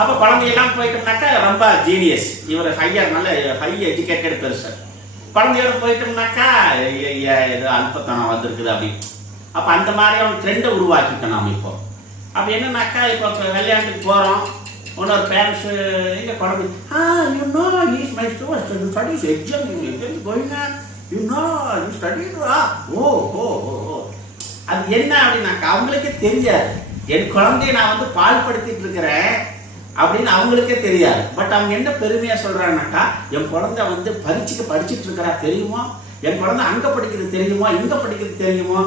அப்போ குழந்தையெல்லாம் போயிட்டோம்னாக்கா ரொம்ப ஜீனியஸ், இவர் நல்ல ஹை எஜுகேட்டட் பெர்சன். குழந்தையோட போயிட்டோம்னாக்கா ஏதோ அல்பத்தனம் வந்திருக்குது அப்படி. அப்போ அந்த மாதிரி அவன் ட்ரெண்டை உருவாக்கிட்டோம் நாம். இப்போ அப்போ என்னன்னாக்கா, இப்போ கல்யாணத்துக்கு போகிறோம், இன்னொரு பேரண்ட்ஸு எங்கே குழந்தை, is my studies exam going you ஸ்டடிடுவா, அது என்ன அப்படின்னாக்கா அவங்களுக்கே தெரியாது. என் குழந்தைய நான் வந்து பால்படுத்திட்டு இருக்கிறேன் அப்படின்னு அவங்களுக்கே தெரியாது. பட் அவங்க என்ன பெருமையாக சொல்கிறாங்கனாக்கா, என் குழந்தை வந்து பரீட்சைக்கு படிச்சுட்டு இருக்கிறா தெரியுமா, என் குழந்தை அங்கே படிக்கிறது தெரியுமோ இங்கே படிக்கிறது தெரியுமோ,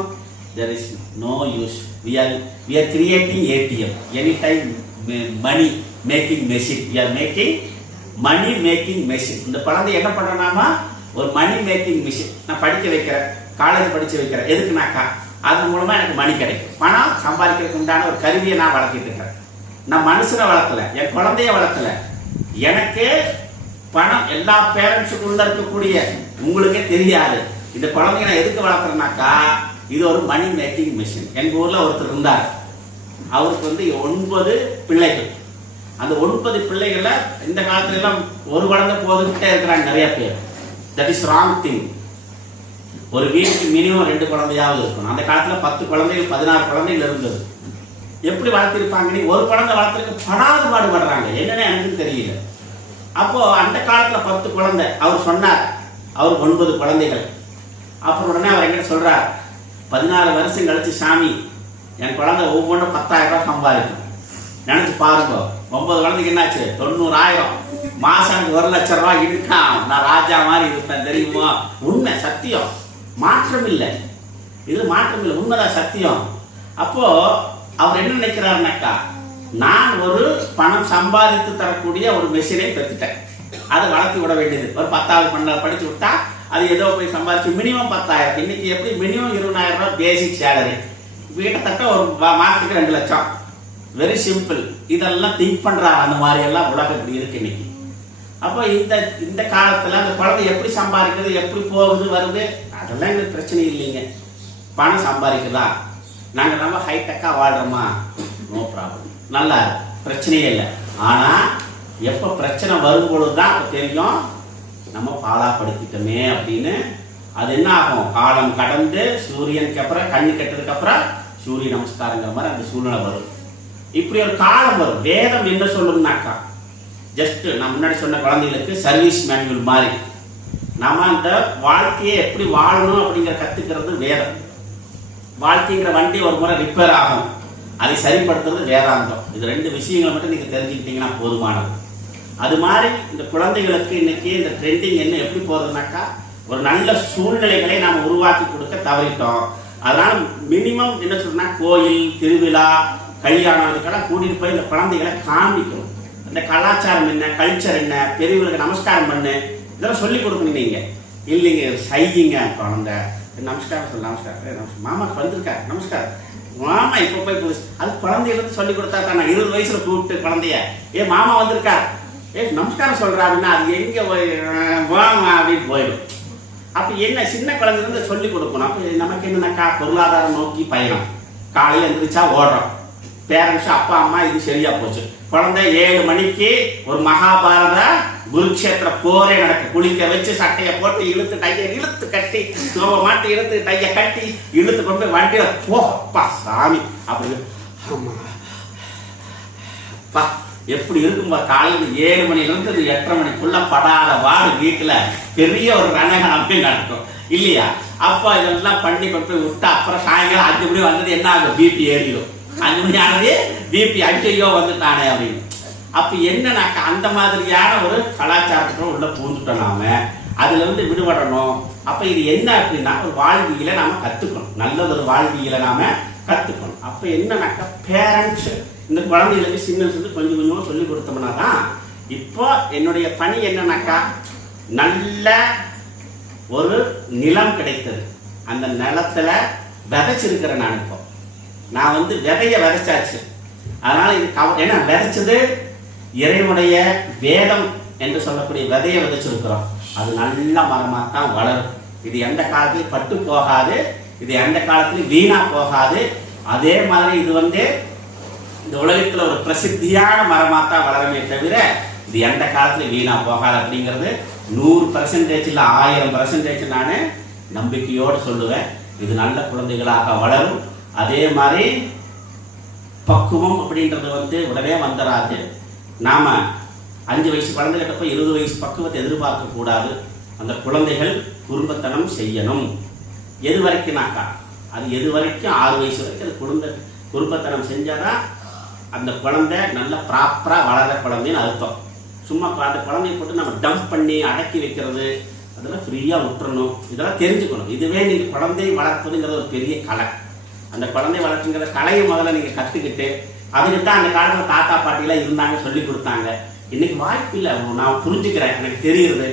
there is no use. We are creating ATM, anytime money making machine. We are making money making machine. இந்த குழந்தை என்ன பண்ணுறாமா, ஒரு மணி மேக்கிங் மிஷின். நான் படிக்க வைக்கிறேன், காலேஜ் படிக்க வைக்கிறேன், எதுக்குனாக்கா அது மூலமாக எனக்கு மணி கிடைக்கும், பணம் சம்பாதிக்கிறதுக்கு உண்டான ஒரு கருவியை நான் வளர்த்திட்டு இருக்கிறேன். நான் மனுஷனை வளர்த்தல, என் குழந்தைய வளர்த்தல. எனக்கு பணம் எல்லா பேரண்ட்ஸுக்குள்ள இருக்கக்கூடிய உங்களுக்கே தெரியாது. இந்த குழந்தைய நான் எதுக்கு வளர்க்குறேன்னாக்கா, இது ஒரு மணி மேக்கிங் மிஷின். எங்கள் ஊரில் ஒருத்தர் இருந்தார், அவருக்கு வந்து 9 பிள்ளைகள். அந்த 9 பிள்ளைகளை இந்த காலத்துல எல்லாம் ஒரு குழந்தை போதுகிட்டே இருக்கிறாங்க நிறைய பேர். That is wrong thing. ஒரு வீட்டுக்கு மினிமம் 2 குழந்தையாவது இருக்கணும். அந்த காலத்தில் 10 குழந்தைகள் 16 குழந்தைகள் இருந்தது. எப்படி வளர்த்திருப்பாங்க? நீ ஒரு குழந்தை வளர்த்துறதுக்கு படாது பாடுபடுறாங்க, என்னன்னு எனக்கு தெரியல. அப்போ அந்த காலத்தில் 10 குழந்தை, அவர் சொன்னார் அவர் 9 குழந்தைகள். அப்புறம் உடனே அவர் எங்கிட்ட சொல்றார், 14 வருஷம் கழிச்சு சாமி என் குழந்தை ஒவ்வொன்றும் 10,000 ரூபாய் சம்பாதிக்கும். நினைச்சு பாருங்க, 9 குழந்தைக்கு என்னாச்சு, 90,000 மாசம் 1 லட்சம் ரூபாய் இருக்கான். நான் ராஜா மாதிரி இருப்பேன் தெரியுமா? உண்மை, சத்தியம், மாற்றம் இல்லை. இது மாற்றம் இல்லை, உண்மைதான், சத்தியம். அப்போ அவர் என்ன நினைக்கிறாருனாக்கா, நான் ஒரு பணம் சம்பாதித்து தரக்கூடிய ஒரு மெஷினை பெற்றுட்டேன், அதை வளர்த்து விட வேண்டியது. ஒரு 10வது 12வது படிச்சு விட்டா அது ஏதோ போய் சம்பாதிச்சு மினிமம் 10,000. இன்னைக்கு எப்படி மினிமம் 20,000 ரூபாய் பேசிக் சேலரி, கிட்டத்தட்ட ஒரு மாசத்துக்கு 2 லட்சம். Very simple. இதெல்லாம் திங்க் பண்றாங்க, அந்த மாதிரி எல்லாம் உலகம் இப்படி இருக்கு இன்னைக்கு. அப்போ இந்த காலத்துல அந்த குழந்தை எப்படி சம்பாதிக்கிறது, எப்படி போகுது வருது, அதெல்லாம் எங்களுக்கு பிரச்சனை இல்லைங்க. பணம் சம்பாதிக்கிறதா, நாங்க ரொம்ப ஹைடெக்கா வாழ்றோமா, நோ ப்ராப்ளம், நல்லா பிரச்சனையே இல்லை. ஆனா எப்ப பிரச்சனை வரும்பொழுதுதான் அப்ப தெரியும் நம்ம பாலாப்படுத்திட்டோமே அப்படின்னு. அது என்ன ஆகும், காலம் கடந்து சூரியனுக்கு அப்புறம் கண்ணு கெட்டதுக்கு அப்புறம் சூரிய நமஸ்காரங்கிற மாதிரி அந்த சூழ்நிலை வரும். இப்படி ஒரு காலம் வரும். வேதம் என்ன சொல்லும்னாக்கா, ஜஸ்ட் நான் முன்னாடி சொன்ன குழந்தைகளுக்கு சர்வீஸ் மேனுவல் மாதிரி. நம்ம அந்த வாழ்க்கையை எப்படி வாழணும் அப்படிங்கிற கத்துக்கிறது வேதம். வாழ்க்கைங்கிற வண்டி ஒரு முறை ரிப்பேர் ஆகும், அதை சரிப்படுத்துறது வேதாந்தம். இது 2 விஷயங்களை மட்டும் நீங்க தெரிஞ்சுக்கிட்டீங்கன்னா போதுமானது. அது மாதிரி இந்த குழந்தைகளுக்கு இன்னைக்கு இந்த ட்ரெண்டிங் என்ன எப்படி போறதுனாக்கா, ஒரு நல்ல சூழ்நிலைகளை நாம் உருவாக்கி கொடுக்க தவறிட்டோம். அதனால மினிமம் என்ன சொல்றேன்னா, கோயில் திருவிழா கல்யாணம் இதுக்கெல்லாம் கூட்டிட்டு போய் இந்த குழந்தைகளை காமிக்கணும். இந்த கலாச்சாரம் என்ன, கல்ச்சர் என்ன, பெரியவர்களுக்கு நமஸ்காரம் பண்ணு, இதெல்லாம் சொல்லி கொடுக்கணும். நீங்க இல்லைங்க சைகிங்க குழந்தை நமஸ்காரம் சொல்ல, நமஸ்காரம் மாமாக்கு வந்திருக்காரு நமஸ்காரம் மாமா இப்ப போய் புதுசு, அது குழந்தைகளுக்கு சொல்லி கொடுத்தா தான். 20 வயசுல கூப்பிட்டு குழந்தைய மாமா வந்திருக்காரு, நமஸ்காரம் சொல்றாருன்னா அது எங்க வாமா அப்படின்னு போயிடும். அப்ப என்ன சின்ன குழந்தைல இருந்து சொல்லி கொடுக்கணும். அப்ப நமக்கு என்னன்னாக்கா, பொருளாதாரம் நோக்கி பயணம். காலையில எந்திரிச்சா ஓடுறோம், பேரண்ட்ஸ் அப்பா அம்மா இது சரியா போச்சு. குழந்தை 7 மணிக்கு ஒரு மகாபாரத குருக்ஷேத்திர போரே நடக்கு. குளிக்க வச்சு சட்டையை போட்டு இழுத்து டையை இழுத்து கட்டி மாட்டி இழுத்து டையை கட்டி இழுத்து கொண்டு போய் வண்டியில போப்பா சாமி அப்படி பா எப்படி இருக்கும்பா. காலையில் 7 மணிலிருந்து 8:30 மணிக்குள்ள படாத வாடு வீட்டுல பெரிய ஒரு ரணகலமே நடக்கும் இல்லையா? அப்பா இதெல்லாம் பண்ணி கொண்டு போய் விட்டு அப்புறம் சாயங்காலம் 5 மணி வந்தது என்ன ஆகும், பிபி ஏறிடும். 5 மணி ஆனது பிபி ஐயோ வந்துட்டானே அப்படின்னு. அப்ப என்னன்னாக்கா, அந்த மாதிரியான ஒரு கலாச்சாரத்துக்கு உள்ள பூந்துட்டோம் நாம. அதுல இருந்து விடுபடணும். அப்ப இது என்ன அப்படின்னா, ஒரு வாழ்வியலை நாம கத்துக்கணும், நல்ல ஒரு வாழ்வியலை நாம கத்துக்கணும். அப்ப என்னன்னாக்கா, பேரண்ட்ஸ் இந்த குழந்தைகளுக்கு சின்னது கொஞ்சம் கொஞ்சமா சொல்லி கொடுத்தோம்னா தான். இப்போ என்னுடைய பணி என்னன்னாக்கா, நல்ல ஒரு நிலம் கிடைத்தது, அந்த நிலத்துல விதைச்சிருக்கிறேன் நான். இப்போ நான் விதைய விதைச்சாச்சு. அதனால இது ஏன்னா விதைச்சது இறைவனுடைய வேதம் என்று சொல்லக்கூடிய விதையை விதைச்சிருக்கிறோம். அது நல்ல மரமா தான் வளரும். இது எந்த காலத்திலும் பட்டு போகாது, இது எந்த காலத்திலும் வீணா போகாது. அதே மாதிரி இது இந்த உலகத்துல ஒரு பிரசித்தியான மரமா தான் வளருமே தவிர இது எந்த காலத்திலும் வீணா போகாது அப்படிங்கிறது 100% இல்ல 1000% நான் நம்பிக்கையோடு சொல்லுவேன். இது நல்ல குழந்தைகளாக வளரும். அதே மாதிரி பக்குவம் அப்படின்றது உடனே வந்துடாது. நாம 5 வயசு குழந்தைகிட்ட போய் 20 வயசு பக்குவத்தை எதிர்பார்க்க கூடாது. அந்த குழந்தைகள் குறும்பத்தனம் செய்யணும். எது வரைக்கும்னாக்கா, அது எது வரைக்கும் 6 வயசு வரைக்கும் அது குறும்பத்தனம் செஞ்சாதான் அந்த குழந்தை நல்ல ப்ராப்பரா வளர்ற குழந்தைன்னு அர்த்தம். சும்மா அந்த குழந்தைய போட்டு நம்ம டம்ப் பண்ணி அடக்கி வைக்கிறது, அதில் ஃப்ரீயாக விட்டுறணும். இதெல்லாம் தெரிஞ்சுக்கணும். இதுவே நீங்கள் குழந்தை வளர்ப்பதுங்கிறது ஒரு பெரிய கலை. அந்த குழந்தை வளர்ச்சிங்கிற கலையை முதல்ல நீங்கள் கற்றுக்கிட்டு அதுக்கிட்ட அந்த காலத்தில் தாத்தா பாட்டிலாம் இருந்தாங்க, சொல்லி கொடுத்தாங்க. இன்னைக்கு வாய்ப்பு இல்லை. நான் புரிஞ்சுக்கிறேன், எனக்கு தெரியுது,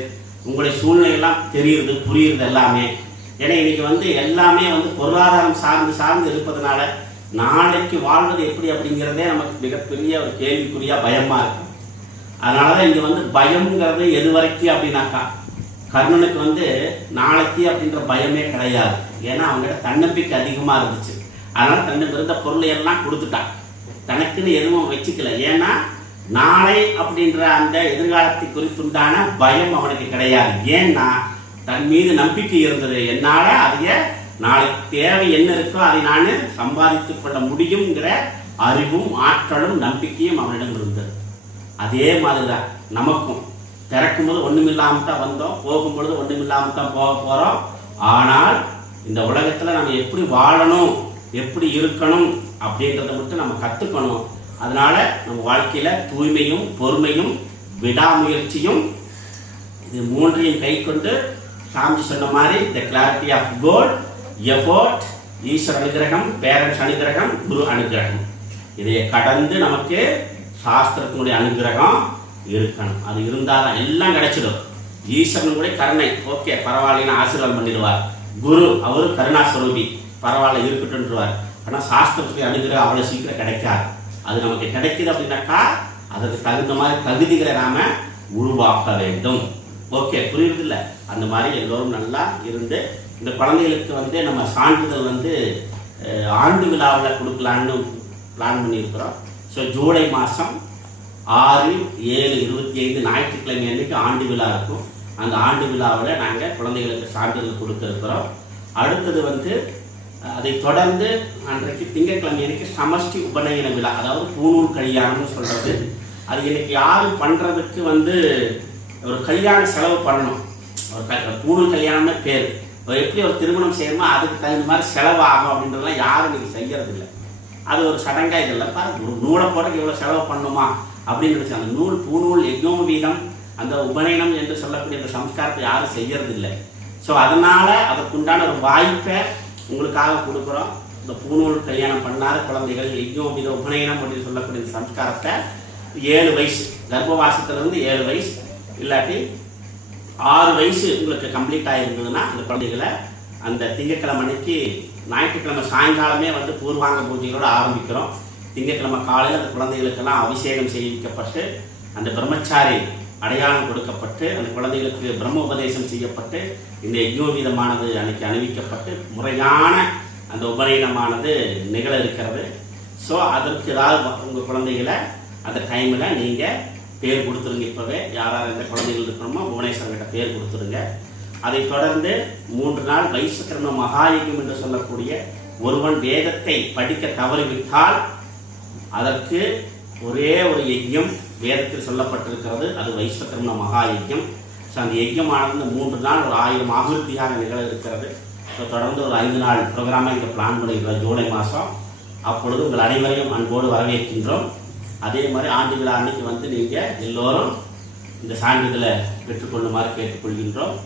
உங்களுடைய சூழ்நிலையெல்லாம் தெரியுது, புரியுறது எல்லாமே. ஏன்னா இன்னைக்கு எல்லாமே பொருளாதாரம் சார்ந்து இருப்பதனால நாளைக்கு வாழ்வது எப்படி அப்படிங்கிறதே நமக்கு மிகப்பெரிய ஒரு கேள்விக்குறியா பயமா இருக்கும். அதனாலதான் இங்க பயம்ங்கிறது எது வரைக்கும் அப்படின்னாக்கா, கர்ணனுக்கு நாளைக்கு அப்படின்ற பயமே கிடையாது. ஏன்னா அவங்ககிட்ட தன்னம்பிக்கை அதிகமா இருந்துச்சு. அதனால தன்னுக்கு இருந்த பொருளை எல்லாம் கொடுத்துட்டான், தனக்குன்னு எதுவும் வச்சுக்கல. ஏன்னா நாளை அப்படின்ற அந்த எதிர்காலத்தை குறித்துண்டான பயம் அவனுக்கு கிடையாது. ஏன்னா தன் மீது நம்பிக்கை இருந்தது. என்னால அதைய நாளைக்கு தேவை என்ன இருக்கோ அதை நான் சம்பாதித்துக் கொள்ள முடியுங்கிற அறிவும் ஆற்றலும் நம்பிக்கையும் அவனிடம் இருந்தது. அதே மாதிரிதான் நமக்கும் பிறக்கும்போது ஒண்ணுமில்லாம தான் வந்தோம், போகும்பொழுது ஒண்ணுமில்லாம தான் போக போறோம். ஆனால் இந்த உலகத்துல நம்ம எப்படி வாழணும், எப்படி இருக்கணும் அப்படின்றத மட்டும் நம்ம கத்துக்கணும். அதனால நம்ம வாழ்க்கையில தூய்மையும் பொறுமையும் விடாமுயற்சியும் இது மூன்றையும் கை கொண்டு சாமி சொன்ன மாதிரி the clarity of goal, effort, ஈஸ்வர அனுகிரகம், பேரண்ட்ஸ் அனுகிரகம், குரு அனுகிரகம், இதை கடந்து நமக்கு சாஸ்திரத்தினுடைய அனுகிரகம் இருக்கணும். அது இருந்தாதான் எல்லாம் கிடைச்சிடும். ஈஸ்வரனுடைய கருணை, ஓகே பரவாயில்லைன்னு ஆசீர்வாதம் பண்ணிடுவார். குரு அவரு கருணாஸ்வரூபி, பரவாயில்ல இருக்கட்டும்ன்றவார். ஆனா சாஸ்திரத்துடைய அனுகிரகம் அவ்வளவு சீக்கிரம் கிடைக்காது. அது நமக்கு கிடைக்குது அப்படின்னாக்கா அதற்கு தகுந்த மாதிரி தகுதிகளை நாம உருவாக்க வேண்டும். ஓகே, புரியுறது இல்லை? அந்த மாதிரி எல்லோரும் நல்லா இருந்து இந்த குழந்தைகளுக்கு நம்ம சான்றிதழ் ஆண்டு விழாவில் கொடுக்கலான்னு பிளான் பண்ணியிருக்கிறோம். ஸோ ஜூலை மாதம் 6, 7, 25 ஞாயிற்றுக்கிழமை அன்னைக்கு ஆண்டு விழா இருக்கும். அந்த ஆண்டு விழாவில் நாங்கள் குழந்தைகளுக்கு சான்றிதழ் கொடுக்க இருக்கிறோம். அடுத்தது அதை தொடர்ந்து அன்றைக்கு திங்கட்கிழமை அன்னைக்கு சமஷ்டி உபநயன விழா, அதாவது பூணூல் கல்யாணம்னு சொல்றது. அது இன்னைக்கு யாரும் பண்றதுக்கு ஒரு கல்யாண செலவு பண்ணணும். ஒரு பூணூல் கல்யாணம்னு பேர். எப்படி ஒரு திருமணம் செய்யணுமோ அதுக்கு தகுந்த மாதிரி செலவு ஆகும் அப்படின்றதெல்லாம் யாரும் இன்னைக்கு செய்யறது இல்லை. அது ஒரு சடங்கா இதெல்லாம் பாருங்க, ஒரு நூலை போட்டு இவ்வளவு செலவு பண்ணணுமா அப்படின்னு நினைச்சு அந்த நூல் பூணூல் யஜ்ஞோம வீதம் அந்த உபநயனம் என்று சொல்லக்கூடிய அந்த சம்ஸ்காரத்தை யாரும் செய்யறது இல்லை. ஸோ அதனால அதற்குண்டான ஒரு வாய்ப்பை உங்களுக்காக கொடுக்குறோம். இந்த பூணூல் கல்யாணம் பண்ணாத குழந்தைகள் யஜ்ஞோம வீத உபநயனம் அப்படின்னு சொல்லக்கூடிய இந்த சம்ஸ்காரத்தை 7 வயசு கர்ப்பவாசத்திலிருந்து 7 வயசு இல்லாட்டி 6 வயசு உங்களுக்கு கம்ப்ளீட் ஆகிருந்ததுன்னா அந்த குழந்தைகளை அந்த திங்கட்கிழமை அன்னைக்கு ஞாயிற்றுக்கிழமை சாயங்காலமே பூர்வாங்க பூஜைகளோடு ஆரம்பிக்கிறோம். திங்கட்கிழமை காலையில் அந்த குழந்தைகளுக்கெல்லாம் அபிஷேகம் செய்விக்கப்பட்டு அந்த பிரம்மச்சாரி அடையாளம் கொடுக்கப்பட்டு அந்த குழந்தைகளுக்கு பிரம்ம உபதேசம் செய்யப்பட்டு இந்த யஜ்ஞோபீதமானது அன்னைக்கு அணிவிக்கப்பட்டு முறையான அந்த உபநயனமானது நிகழ இருக்கிறது. ஸோ அதற்கு ஏதாவது உங்கள் குழந்தைகளை அந்த டைமில் நீங்கள் பேர் கொடுத்துருங்க. இப்போவே யார் எந்த குழந்தைகள் இருக்கணுமோ புவனேஸ்வரர்கிட்ட பேர் கொடுத்துருங்க. அதை தொடர்ந்து 3 நாள் வைஸ்வகர்ம மகாயஜ்ஞம் என்று சொல்லக்கூடிய ஒருவன் வேதத்தை படிக்க தவறிவிட்டால் அதற்கு ஒரே ஒரு யஜ்ஞம் வேதத்தில் சொல்லப்பட்டிருக்கிறது, அது வைஸ்வகர்ம மகாயஜ்ஞம். ஸோ அந்த யஜ்ஞமானது 3 நாள் ஒரு 1000 ஆகுதியாக நிகழ இருக்கிறது. ஸோ தொடர்ந்து ஒரு 5 நாள் ப்ரோக்ராமாக இங்கே பிளான் பண்ணியிருக்கிறோம் ஜூலை மாதம். அப்பொழுது உங்கள் அனைவரையும் அன்போடு வரவேற்கின்றோம். அதே மாதிரி ஆண்டு விழா அன்னைக்கு நீங்கள் எல்லோரும் இந்த சான்றிதழை பெற்றுக்கொள்ளுமாறு கேட்டுக்கொள்கின்றோம்.